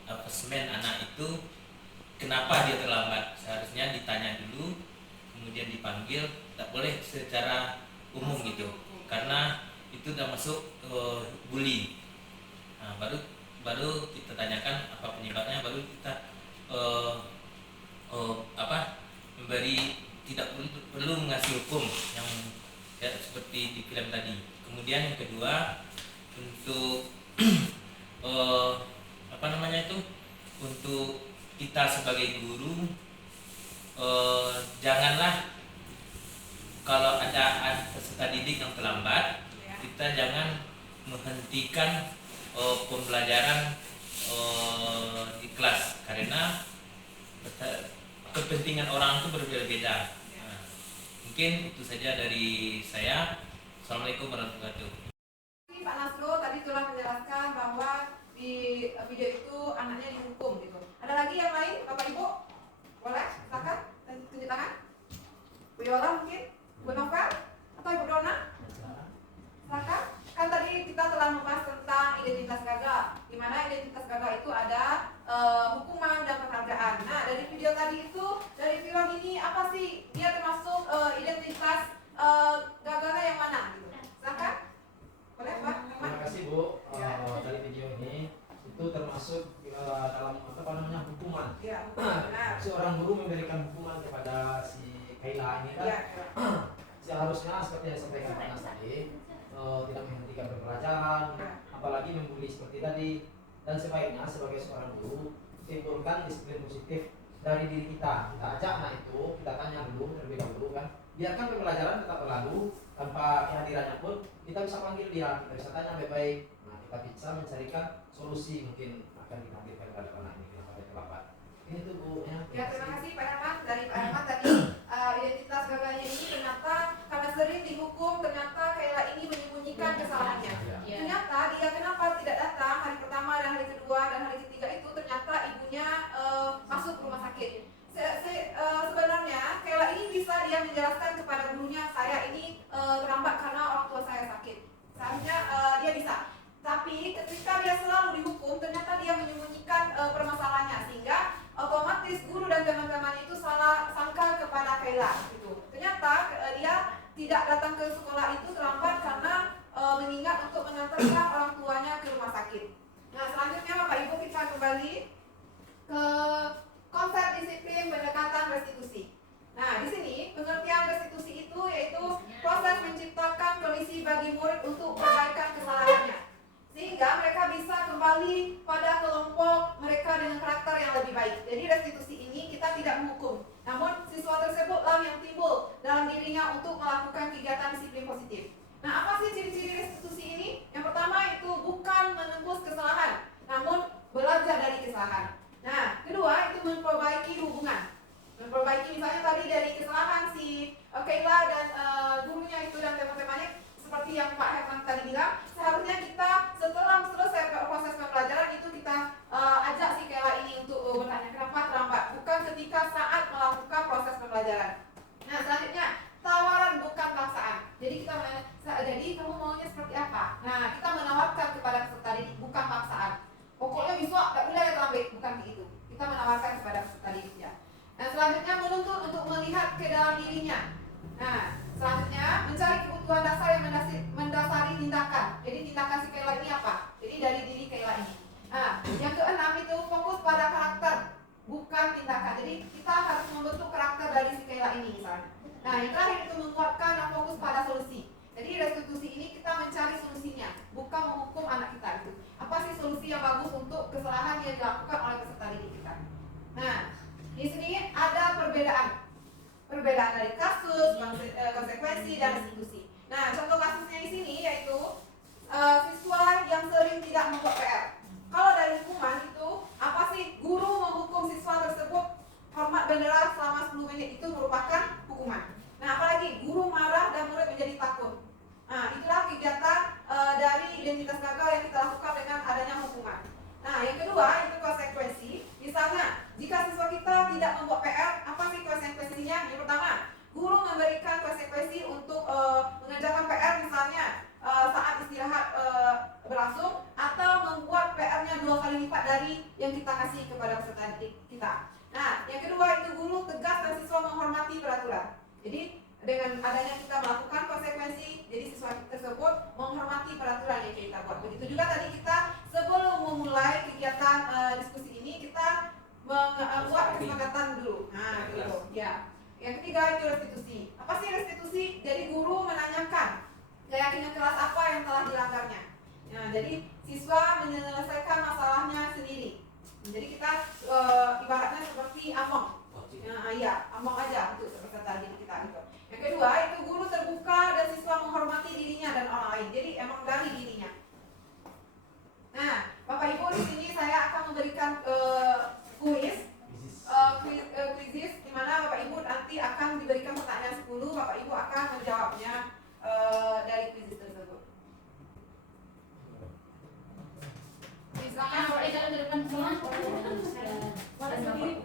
assessment anak itu kenapa dia terlambat. Seharusnya ditanya dulu, kemudian dipanggil. Tak boleh secara umum gitu, karena itu udah masuk bully. Nah, baru kita tanyakan apa penyebabnya, baru kita memberi, tidak perlu mengasih hukum yang ya, seperti di film tadi. Kemudian yang kedua, untuk untuk kita sebagai guru, janganlah kalau ada peserta didik yang terlambat, Ya. kita jangan menghentikan pembelajaran di kelas, karena kepentingan orang itu berbeda-beda. Nah, mungkin itu saja dari saya. Assalamualaikum warahmatullahi wabarakatuh. Pak Nasro tadi telah menjelaskan bahwa di video itu anaknya dihukum gitu. Ada lagi yang lain, Bapak Ibu? Boleh? Silakan. Tunjuk tangan. Bu Yola mungkin? Bu Novel? Atau Ibu Dona? Silakan. Kan tadi kita telah membahas tentang identitas gagal, di mana identitas gagal itu ada hukuman dan penghargaan. Nah, dari video tadi itu, dari film ini apa sih dia termasuk identitas gagalnya yang mana gitu? Silakan. Boleh Pak? Terima kasih Bu. Dari video ini itu termasuk dalam hukuman. Ya, benar. Seorang guru memberikan hukuman kepada si Kayla ini kan. Ya, Seharusnya seperti yang disampaikan Pak Nas tadi, tidak menghentikan pembelajaran, apalagi membuli seperti tadi. Dan sebaiknya sebagai seorang guru timbulkan disiplin positif dari diri kita. Kita ajak anak itu, kita tanya dulu terlebih dahulu kan. Biarkan pembelajaran tetap berlalu tanpa kehadirannya pun kita bisa panggil dia, kita bisa tanya baik-baik. Nah, kita bisa mencarikan solusi mungkin akan dihadirkan pada anak ini sampai terlambat. Ini tuh Bu ya. Ya, terima kasih Pak Rahmat. Dari Pak Rahmat tadi identitas gagalnya ini ternyata karena sering dihukum, ternyata Kayla ini menyembunyikan kesalahannya. Ya. Ternyata dia kenapa tidak datang hari pertama dan hari kedua dan hari ketiga itu ternyata ibunya masuk rumah sakit. Sebenarnya Kayla ini bisa dia menjelaskan kepada gurunya, saya ini terlambat karena orang tua saya sakit. Seharusnya dia bisa. Tapi ketika dia selalu dihukum, ternyata dia menyembunyikan permasalahannya, sehingga otomatis guru dan teman Jadi restitusi ini kita tidak menghukum, namun siswa tersebutlah yang timbul dalam dirinya untuk melakukan kegiatan disiplin positif. Nah, apa sih ciri-ciri restitusi ini? Yang pertama itu bukan menembus kesalahan, namun belajar dari kesalahan. Nah, kedua itu memperbaiki hubungan. Memperbaiki misalnya tadi dari kesalahan si Kayla dan gurunya itu dan teman-temannya, seperti yang Pak Herman tadi bilang, seharusnya kita setelah selesai proses pembelajaran itu kita ajak si Kayla ini untuk bertanya kenapa terlambat, bukan ketika saat melakukan proses pembelajaran. Nah, selanjutnya tawaran bukan paksaan. Jadi kamu maunya seperti apa? Nah, kita menawarkan kepada peserta didik, bukan paksaan. Pokoknya besok tak boleh terlambat, bukan begitu. Kita menawarkan kepada peserta didik ya. Nah, selanjutnya menuntut untuk melihat ke dalam dirinya. Nah, selanjutnya mencari kebutuhan dasar yang mendasari tindakan. Jadi tindakan si Kayla ini apa? Jadi dari diri Kayla ini. Nah, yang keenam itu fokus pada karakter, bukan tindakan. Jadi kita harus membentuk karakter dari si Kayla ini misalnya. Nah, yang terakhir itu menguatkan dan fokus pada solusi. Jadi restitusi ini kita mencari solusinya, bukan menghukum anak kita itu. Apa sih solusi yang bagus untuk kesalahan yang dilakukan oleh peserta didik kita? Nah, di sini ada perbedaan dari kasus, konsekuensi, dan restitusi. Nah, contoh kasusnya di sini yaitu siswa yang sering tidak membuat PR. Kalau dari hukuman itu, apa sih guru menghukum siswa tersebut hormat bendera selama 10 menit itu merupakan hukuman. Nah, apalagi guru marah dan murid menjadi takut. Nah, itulah kegiatan dari identitas gagal yang kita lakukan dengan adanya hukuman. Nah, yang kedua itu konsekuensi. Misalnya, jika siswa kita tidak membuat PR, apa sih konsekuensinya? Yang pertama, guru memberikan konsekuensi untuk mengerjakan PR misalnya saat istirahat berlangsung, atau membuat PR-nya 2 kali lipat dari yang kita kasih kepada peserta didik kita. Nah, yang kedua itu guru tegas dan siswa menghormati peraturan. Jadi dengan adanya kita melakukan konsekuensi, jadi siswa tersebut menghormati peraturan yang kita buat. Begitu juga tadi kita sebelum memulai kegiatan diskusi ini kita membuat kesepakatan dulu. Nah, gitu. Ya. Yang ketiga itu restitusi. Apa sih restitusi? Jadi guru menanyakan keyakinan kelas apa yang telah dilanggarnya. Nah, jadi siswa menyelesaikan masalahnya sendiri. Jadi kita ibaratnya seperti among. Nah, iya, among aja untuk peserta didik kita gitu. Yang kedua itu guru terbuka dan siswa menghormati dirinya dan orang lain. Jadi emang dari dirinya. Nah, Bapak Ibu di sini saya akan memberikan kuis di mana Bapak Ibu nanti akan diberikan pertanyaan 10, Bapak Ibu akan menjawabnya dari kuis tersebut. Silakan Boleh jalan ke depan semua. Mana sendiri?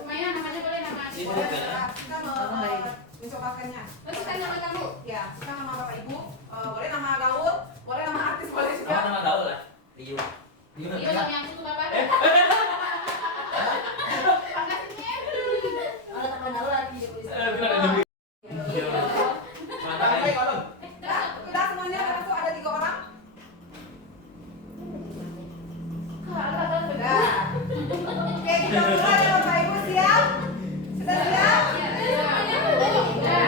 Lumayan namanya boleh nama asli. Kita mencobakannya. Kita nama kamu, ya. Kita nama Bapak Ibu, boleh nama gaul, boleh nama artis, boleh juga. Nama gaul lah. Rio. Iya, yang itu Bapak. Ada teman aku lagi. Udah semuanya masuk, ada 3 orang. Udah. Oke, kita mulai ya Bapak Ibu, siap? Sudah siap? Ya.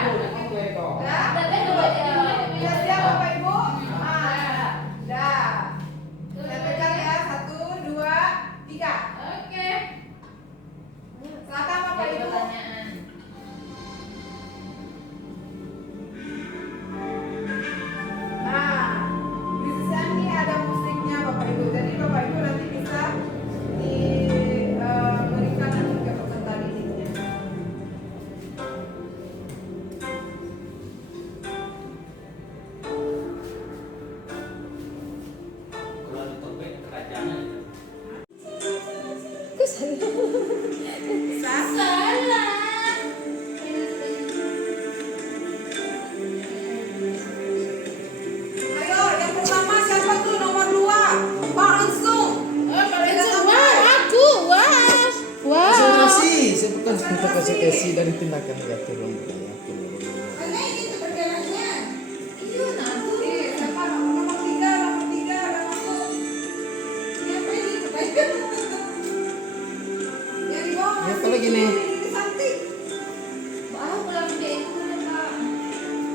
konsekuensi dari tindakan negatif yang berlaku. Mana ini tuh perjalanannya? Iya, nanti. Siapa nomor 3 udah masuk. Siapa ini? Kebaikan. Yang di bawah Ya, masih kalau gini. ini cantik. Baru pulang deh itu Kak.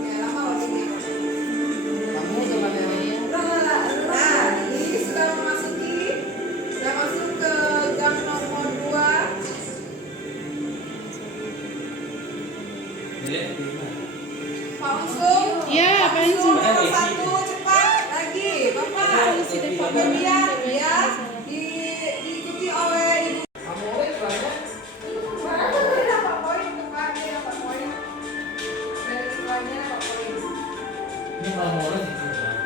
Ya lama loh ini. Kamu jangan yang Nah, ini sudah masuk ke jam nomor 2. Dilihat di mana? Pak Unsum. Iya, Pak Unsum. Nomor 1 cepat lagi. Bapak Pak Bibian ya diikuti oleh Ibu. Kamu oleh banyak. Ini dapat poin Pak, ini dapat poin. Dari iklannya dapat poin. Ini kalau mau orang itu nah.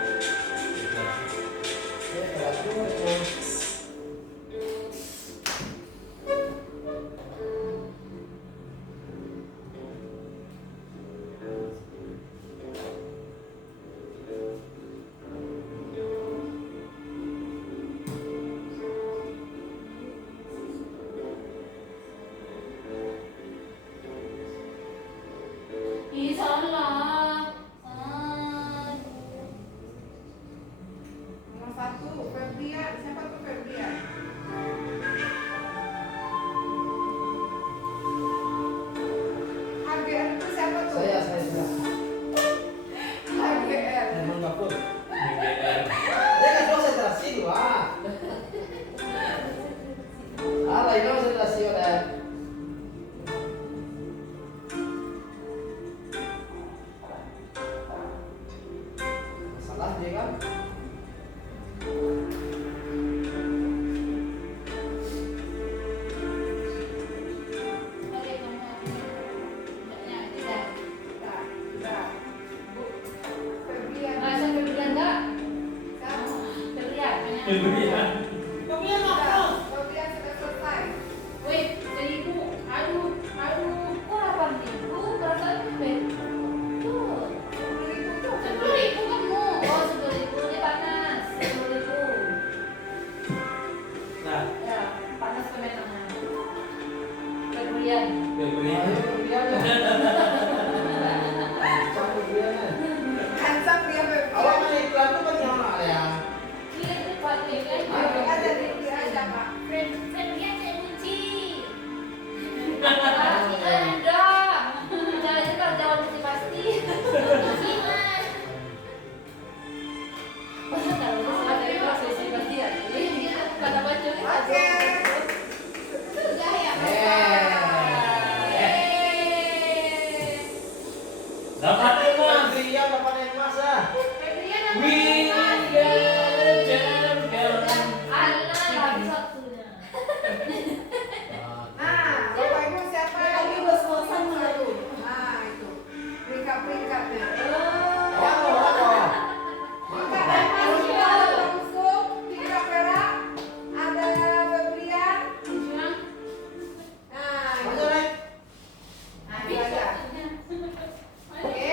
Ih, salah. Nomor 1 Febrian. Siapa tuh Febrian? HGR itu siapa tuh? Saya sudah. HGR. Memang dapur. BBM. Dia kan konsentrasi dua. Alah, ini konsentrasi udah. Salah dia kan? Oke, kamu enggaknya tidak. Udah. Bu Febrian. Masa Febrian enggak? Siapa? Febrian. BBM. Febrian sudah selesai. Wait, seribu. Aduh, kok 8.000? Perasaan tuh. 10.000 tuh. 10.000 kamu. Oh, 10.000 dia panas. 10.000. Nah, Ya, panas kemenangan. Febrian. BBM. Ayo kemudian ya. Sampai dia kan. Handsome dia Awak Febrian. mana iklan tuh kan yang mana ya? Iya, cepat Febrian. Ada di aja Pak. Febrian saya kunci. Enggak. Jangan kalau jawab mesti pasti. Mas. Masa kalau ada yang prosesi pasti ya. Kata baca. Oke. Sudah ya, Dapat emas. Dia dapat emas ah. Febrian apa? We the champion. Allah, habis waktunya. Nah, Bapak Ibu siapa yang Lagi bos-bosan lagi. Nah, itu. Peringkat-peringkatnya. Ada Unsum, Tika Perak, ada Febrian. Juang. Nah, Mana itu. Rek? Habis Itu aja. waktunya. Oke.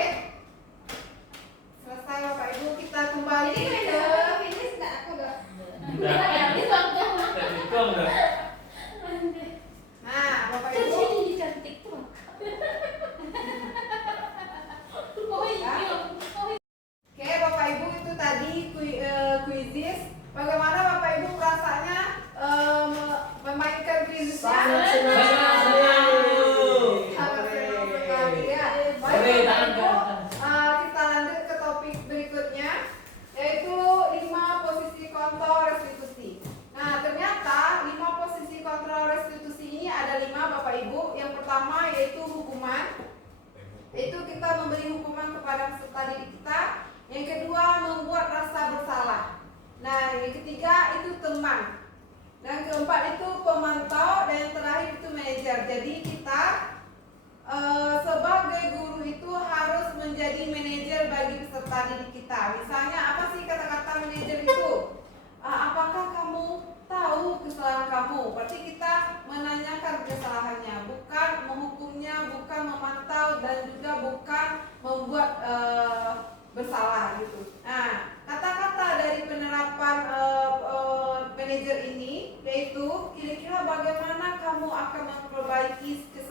Selesai Bapak Ibu, kita kembali Ini ke udah finish nggak? Aku udah. Udah. Habis waktunya. Teknikal udah. Nah, Bapak Ibu. Jadi cantik tuh. Oh iya. Oke, Bapak Ibu itu tadi kuisis. Bagaimana Bapak Ibu perasaannya memainkan kuisisnya? Sangat senang. Senang sekali. Sangat senang sekali ya. Baik, Boleh, Bapak tangan Ibu, ke atas. kita lanjut ke topik berikutnya, yaitu 5 posisi kontrol restitusi. Nah, ternyata 5 posisi kontrol restitusi ini ada 5 Bapak Ibu. Yang pertama yaitu hukuman. Itu kita memberi hukuman kepada peserta didik kita. Yang kedua membuat rasa bersalah. Nah, yang ketiga itu teman. Dan keempat itu pemantau dan yang terakhir itu manajer. Jadi kita sebagai guru itu harus menjadi manajer bagi peserta didik kita. Misalnya apa sih kata-kata manajer itu? Apakah kamu tahu kesalahan kamu? Berarti kita menanyakan kesalahannya, bukan menghukumnya, bukan memantau dan juga bukan membuat bersalah gitu. Nah, kata-kata dari penerapan manajer ini yaitu kira-kira bagaimana kamu akan memperbaiki kesalahan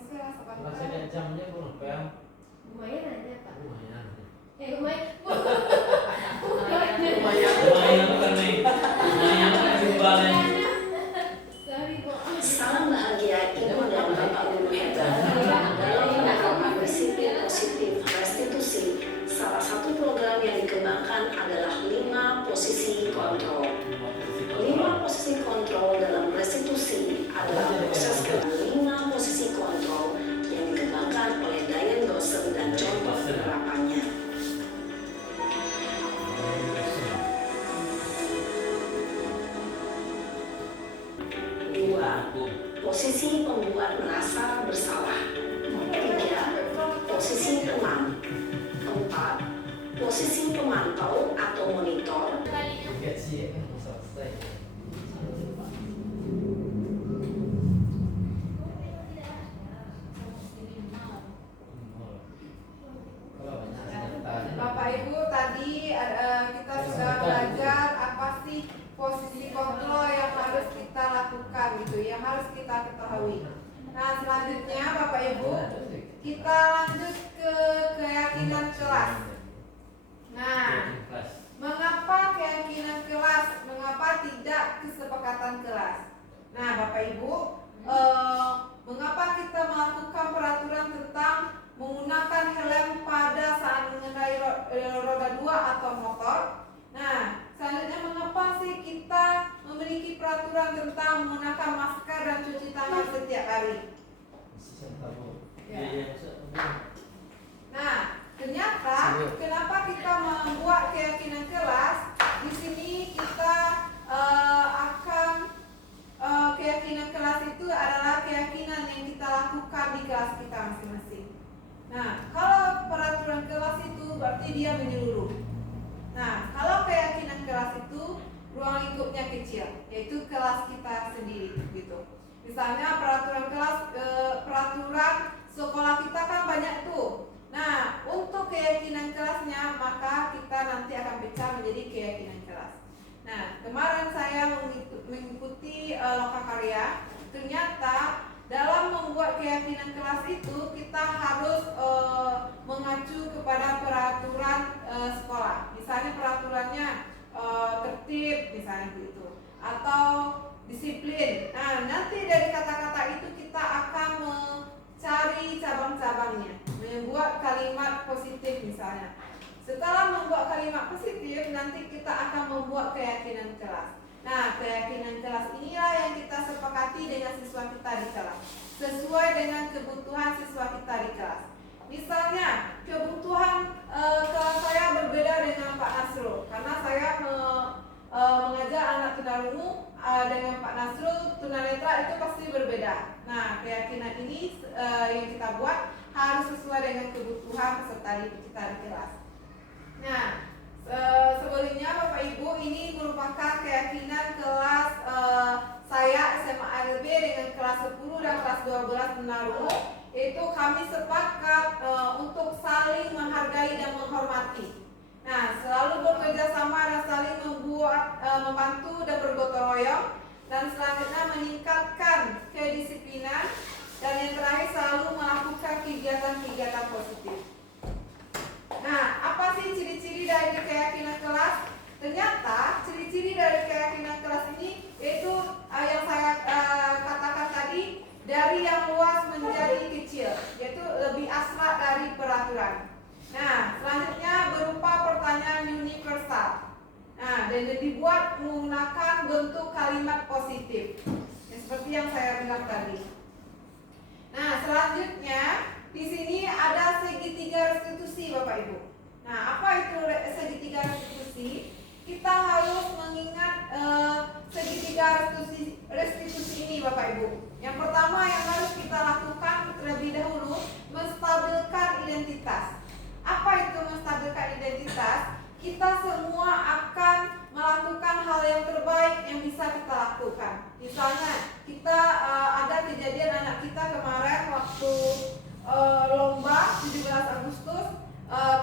masih lah Kalau saya sebentar. lihat jamnya belum PM. Lumayan aja Pak. Lumayan. Lumayan. Lumayan kan nih. Lumayan kan jumlahnya. Sorry kok. Salam bahagia Ibu dan Bapak Guru hebat. Dalam program Disiplin Positif Restitusi, salah satu program yang dikembangkan adalah 5 posisi kontrol. 5 posisi kontrol dalam restitusi adalah proses 5 posisi kontrol yang dikembangkan oleh Diane Dawson dan contoh penerapannya. Dua, posisi pembuat merasa bersalah. 3, posisi teman. 4, posisi pemantau atau monitor. Lihat sih kan selesai. Kalau banyak tanya. Bapak Ibu tadi kita sudah belajar apa sih posisi kontrol yang harus kita lakukan gitu, yang harus kita ketahui. Nah selanjutnya Bapak Ibu kita lanjut ke keyakinan kelas. Nah mengapa keyakinan kelas? Mengapa tidak kesepakatan kelas? Nah Bapak Ibu mengapa kita melakukan peraturan tentang menggunakan helm pada saat mengendarai roda 2 atau motor? Nah, selanjutnya mengapa sih kita memiliki peraturan tentang menggunakan masker dan cuci tangan setiap hari? Nah, ternyata kenapa kita membuat keyakinan kelas? Di sini kita akan keyakinan kelas itu adalah keyakinan yang kita lakukan di kelas kita masing-masing. Nah, kalau peraturan kelas itu berarti dia menyeluruh. Nah, kalau keyakinan kelas itu ruang lingkupnya kecil, yaitu kelas kita sendiri gitu. Misalnya peraturan kelas, peraturan sekolah kita kan banyak tuh. Nah, untuk keyakinan kelasnya maka kita nanti akan pecah menjadi keyakinan kelas. Nah, kemarin saya mengikuti lokakarya, ternyata dalam membuat keyakinan kelas itu kita harus mengacu kepada peraturan sekolah. Misalnya peraturannya tertib misalnya gitu, atau disiplin. Nah, nanti dari kata-kata itu kita akan mencari cabang-cabangnya, membuat kalimat positif misalnya. Setelah membuat kalimat positif, nanti kita akan membuat keyakinan kelas. Nah, keyakinan kelas inilah yang kita sepakati dengan siswa kita di kelas, sesuai dengan kebutuhan siswa kita di kelas. Misalnya, kebutuhan kelas saya berbeda dengan Pak Nasrul, karena saya mengajar anak tunarungu dengan Pak Nasrul tunanetra itu pasti berbeda. Nah, keyakinan ini yang kita buat harus sesuai dengan kebutuhan peserta kita di kelas. Nah, sebelumnya Bapak Ibu, ini merupakan keyakinan kelas saya SMA ALB dengan kelas 10 dan kelas 12 Tunarungu, yaitu kami sepakat untuk saling menghargai dan menghormati. Nah, selalu bekerja sama dan saling membantu dan bergotong royong, dan selanjutnya meningkatkan kedisiplinan, dan yang terakhir selalu melakukan kegiatan-kegiatan positif. Nah, apa sih ciri-ciri dari keyakinan kelas? Ternyata ciri-ciri dari keyakinan kelas ini yaitu yang saya katakan tadi, dari yang luas menjadi kecil, yaitu lebih abstrak dari peraturan. Nah, selanjutnya berupa pertanyaan universal. Nah, dan dibuat menggunakan bentuk kalimat positif, seperti yang saya bilang tadi. Nah, selanjutnya di sini ada segitiga restitusi, Bapak Ibu. Nah, apa itu segitiga restitusi? Kita harus mengingat segitiga restitusi ini, Bapak Ibu. Yang pertama yang harus kita lakukan terlebih dahulu, menstabilkan identitas. Apa itu menstabilkan identitas? Kita semua akan melakukan hal yang terbaik yang bisa kita lakukan. Misalnya, kita ada kejadian anak kita kemarin waktu lomba 17 Agustus,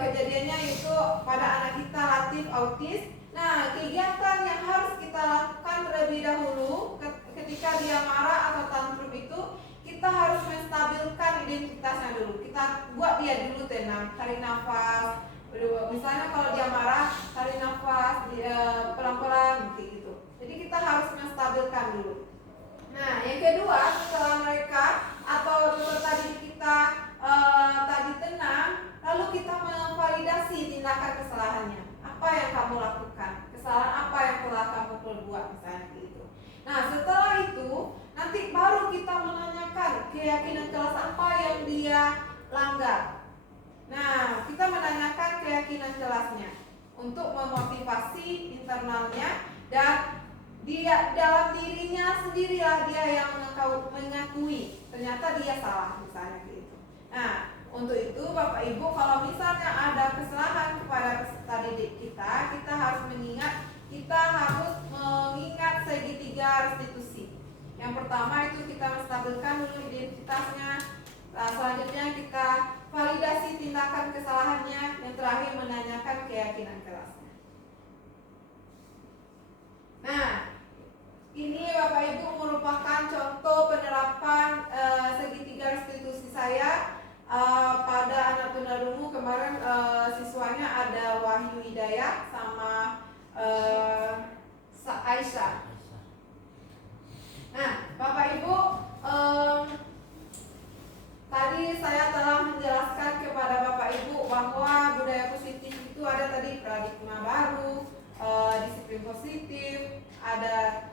kejadiannya itu pada anak kita Latif autis. Nah, kegiatan yang harus kita lakukan terlebih dahulu ketika dia marah atau tantrum itu, kita harus menstabilkan identitasnya dulu. Kita buat dia dulu tenang, tarik nafas. Misalnya kalau dia marah, tarik nafas, pelan-pelan gitu. Jadi kita harus menstabilkan dulu. Nah, yang kedua, setelah mereka atau peserta didik kita tadi tenang, lalu kita memvalidasi tindakan kesalahannya. Apa yang kamu lakukan? Kesalahan apa yang telah kamu perbuat misalnya gitu. Nah, setelah itu nanti baru kita menanyakan keyakinan kelas apa yang dia langgar. Nah, kita menanyakan keyakinan kelasnya untuk memotivasi internalnya, dan dia dalam dirinya sendirilah dia yang mengakui ternyata dia salah misalnya gitu. Nah, untuk itu Bapak Ibu, kalau misalnya ada kesalahan kepada peserta didik kita harus mengingat segitiga restitusi. Yang pertama itu kita menstabilkan dulu identitasnya. Selanjutnya kita validasi tindakan kesalahannya. Yang terakhir menanyakan keyakinan kelasnya. Nah, ini Bapak Ibu merupakan contoh penerapan segitiga restitusi saya pada anak tunarungu. Kemarin siswanya ada Wahyu Hidayah sama Aisyah. Nah, Bapak Ibu, tadi saya telah menjelaskan kepada Bapak Ibu bahwa budaya positif itu ada tadi paradigma baru, disiplin positif, ada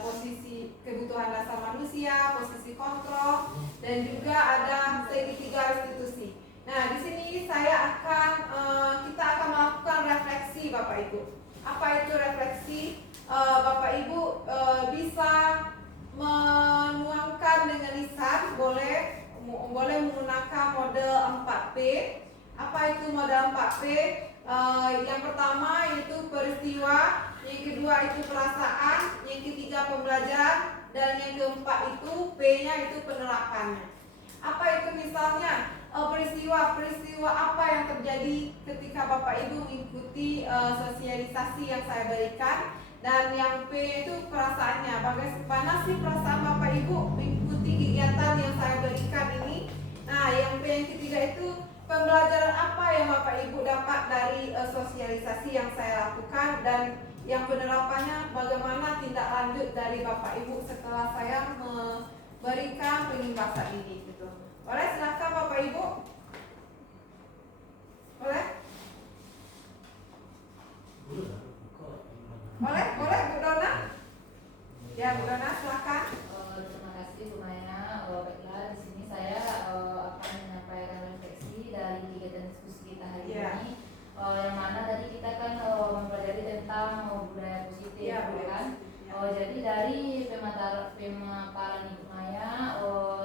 posisi kebutuhan dasar manusia, posisi kontrol, dan juga ada segitiga restitusi. Nah, di sini kita akan melakukan refleksi, Bapak Ibu. Apa itu refleksi? Bapak Ibu bisa menuangkan dengan lisan, boleh menggunakan model 4P. Apa itu model 4P? Yang pertama itu peristiwa, yang kedua itu perasaan, yang ketiga pembelajaran, dan yang keempat itu P-nya itu penerapannya. Apa itu misalnya peristiwa apa yang terjadi ketika Bapak Ibu mengikuti sosialisasi yang saya berikan, dan yang P itu perasaannya. Bagaimana sih perasaan Bapak Ibu mengikuti kegiatan yang saya berikan ini? Nah, yang P yang ketiga itu pembelajaran apa yang Bapak Ibu dapat dari sosialisasi yang saya lakukan, dan yang penerapannya bagaimana tindak lanjut dari Bapak Ibu setelah saya memberikan penimbasan ini gitu. Boleh silakan Bapak Ibu? Boleh? Boleh Bu Dona? Ya Bu Dona silakan. Terima kasih Bu Maya. Baiklah, di sini saya akan menyampaikan refleksi dari kegiatan diskusi kita hari ini. Yang mana tadi kita kan mempelajari tentang budaya positif, kan? Jadi dari pemaparan Ibu Maya,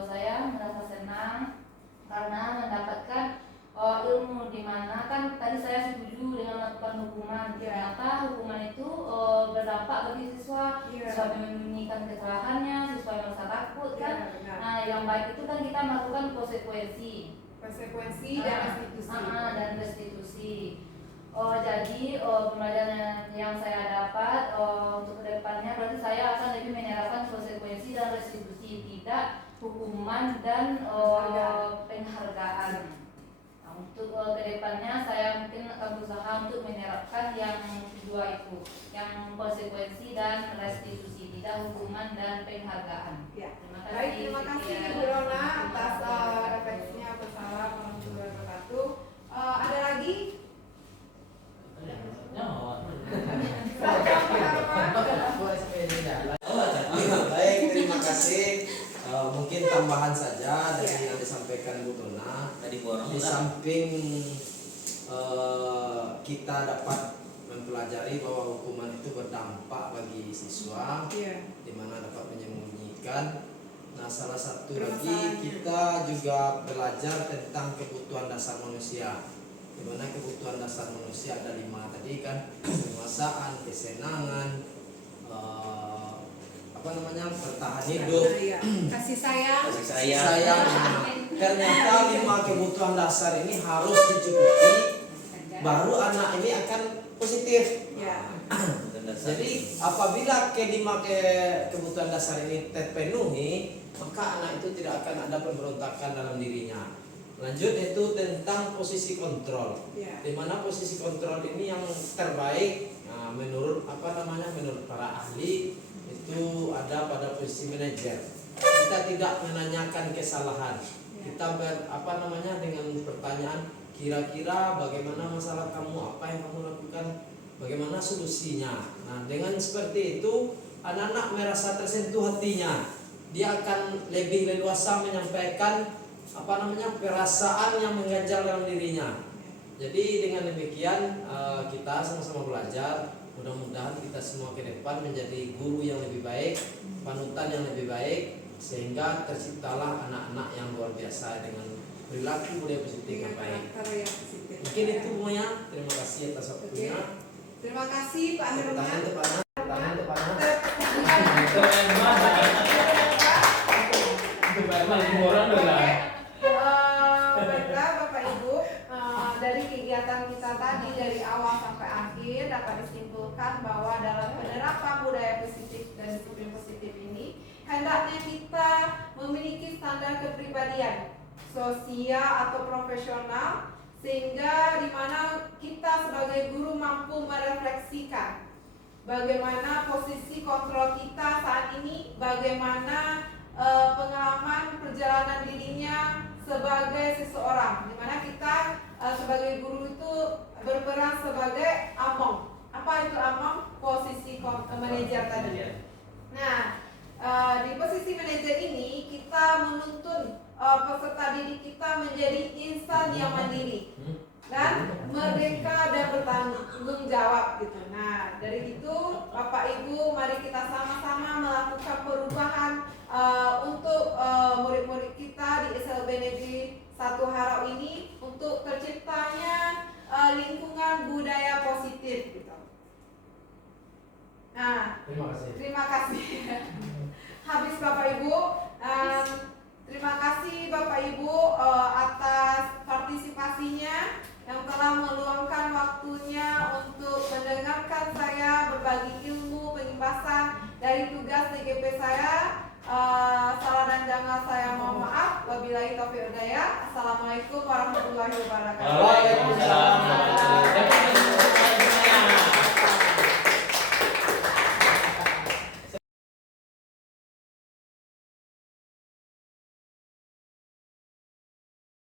saya merasa senang karena mendapatkan ilmu, di mana kan tadi saya setuju dengan melakukan hukuman. Ternyata hukuman itu berdampak bagi siswa, siswa menyembunyikan kesalahannya, siswa yang merasa takut kan. Nah, yang baik itu kan kita melakukan konsekuensi dan restitusi. Jadi pembelajaran yang saya dapat untuk kedepannya berarti saya akan lebih menerapkan konsekuensi dan restitusi, tidak hukuman dan penghargaan. Nah, untuk kedepannya saya mungkin akan berusaha untuk menerapkan yang kedua itu, yang konsekuensi dan restitusi, tidak hukuman dan penghargaan. Terima kasih. Baik, terima kasih Bu Rona atas refleksinya. Wassalamualaikum warahmatullahi wabarakatuh. Ada lagi? Baik, terima kasih. Mungkin tambahan saja dari yang disampaikan Bu Dona. Di samping kita dapat mempelajari bahwa hukuman itu berdampak bagi siswa, di mana dapat menyembunyikan. Nah, salah satu lagi kita juga belajar tentang kebutuhan dasar manusia, di mana kebutuhan dasar manusia ada 5 tadi kan, penguasaan, kesenangan, bertahan hidup, kasih sayang. Ternyata 5 kebutuhan dasar ini harus dicukupi, baru anak ini akan positif. Jadi apabila kelima kebutuhan dasar ini terpenuhi, maka anak itu tidak akan ada pemberontakan dalam dirinya. Lanjut itu tentang posisi kontrol. Ya. Di mana posisi kontrol ini yang terbaik menurut menurut para ahli itu ada pada posisi manajer. Kita tidak menanyakan kesalahan. Kita dengan pertanyaan kira-kira bagaimana masalah kamu, apa yang kamu lakukan, bagaimana solusinya. Nah, dengan seperti itu anak-anak merasa tersentuh hatinya. Dia akan lebih leluasa menyampaikan perasaan yang mengganjal dalam dirinya. Jadi dengan demikian kita sama-sama belajar. Mudah-mudahan kita semua ke depan menjadi guru yang lebih baik, panutan yang lebih baik, sehingga terciptalah anak-anak yang luar biasa dengan perilaku budaya positif yang baik. Mungkin itu semuanya. Terima kasih atas waktunya. Terima kasih Pak Herman. Tangan depannya. Baiklah Bapak Ibu, dari kegiatan kita tadi dari awal sampai akhir dapat disimpulkan bahwa dalam penerapan budaya positif dan disiplin positif ini hendaknya kita memiliki standar kepribadian sosial atau profesional, sehingga di mana kita sebagai guru mampu merefleksikan bagaimana posisi kontrol kita saat ini, bagaimana pengalaman perjalanan dirinya sebagai seseorang, di mana kita sebagai guru itu berperan sebagai among. Apa itu among? Posisi manajer tadi. Nah, di posisi manajer ini kita menuntun peserta didik kita menjadi insan yang mandiri dan merdeka dan bertanggung jawab gitu. Nah, dari itu Bapak Ibu, mari kita sama-sama melakukan perubahan untuk murid-murid kita di SLB Negeri 1 Harau ini untuk terciptanya lingkungan budaya positif gitu. Nah, terima kasih. Habis Bapak Ibu. Terima kasih Bapak Ibu atas partisipasinya yang telah meluangkan waktunya untuk mendengarkan saya berbagi ilmu pengibasan dari tugas TGP saya. Salah dan janggal saya mohon maaf. Wabillahi taufiq hidayah. Assalamualaikum warahmatullahi wabarakatuh. Waalaikumsalam.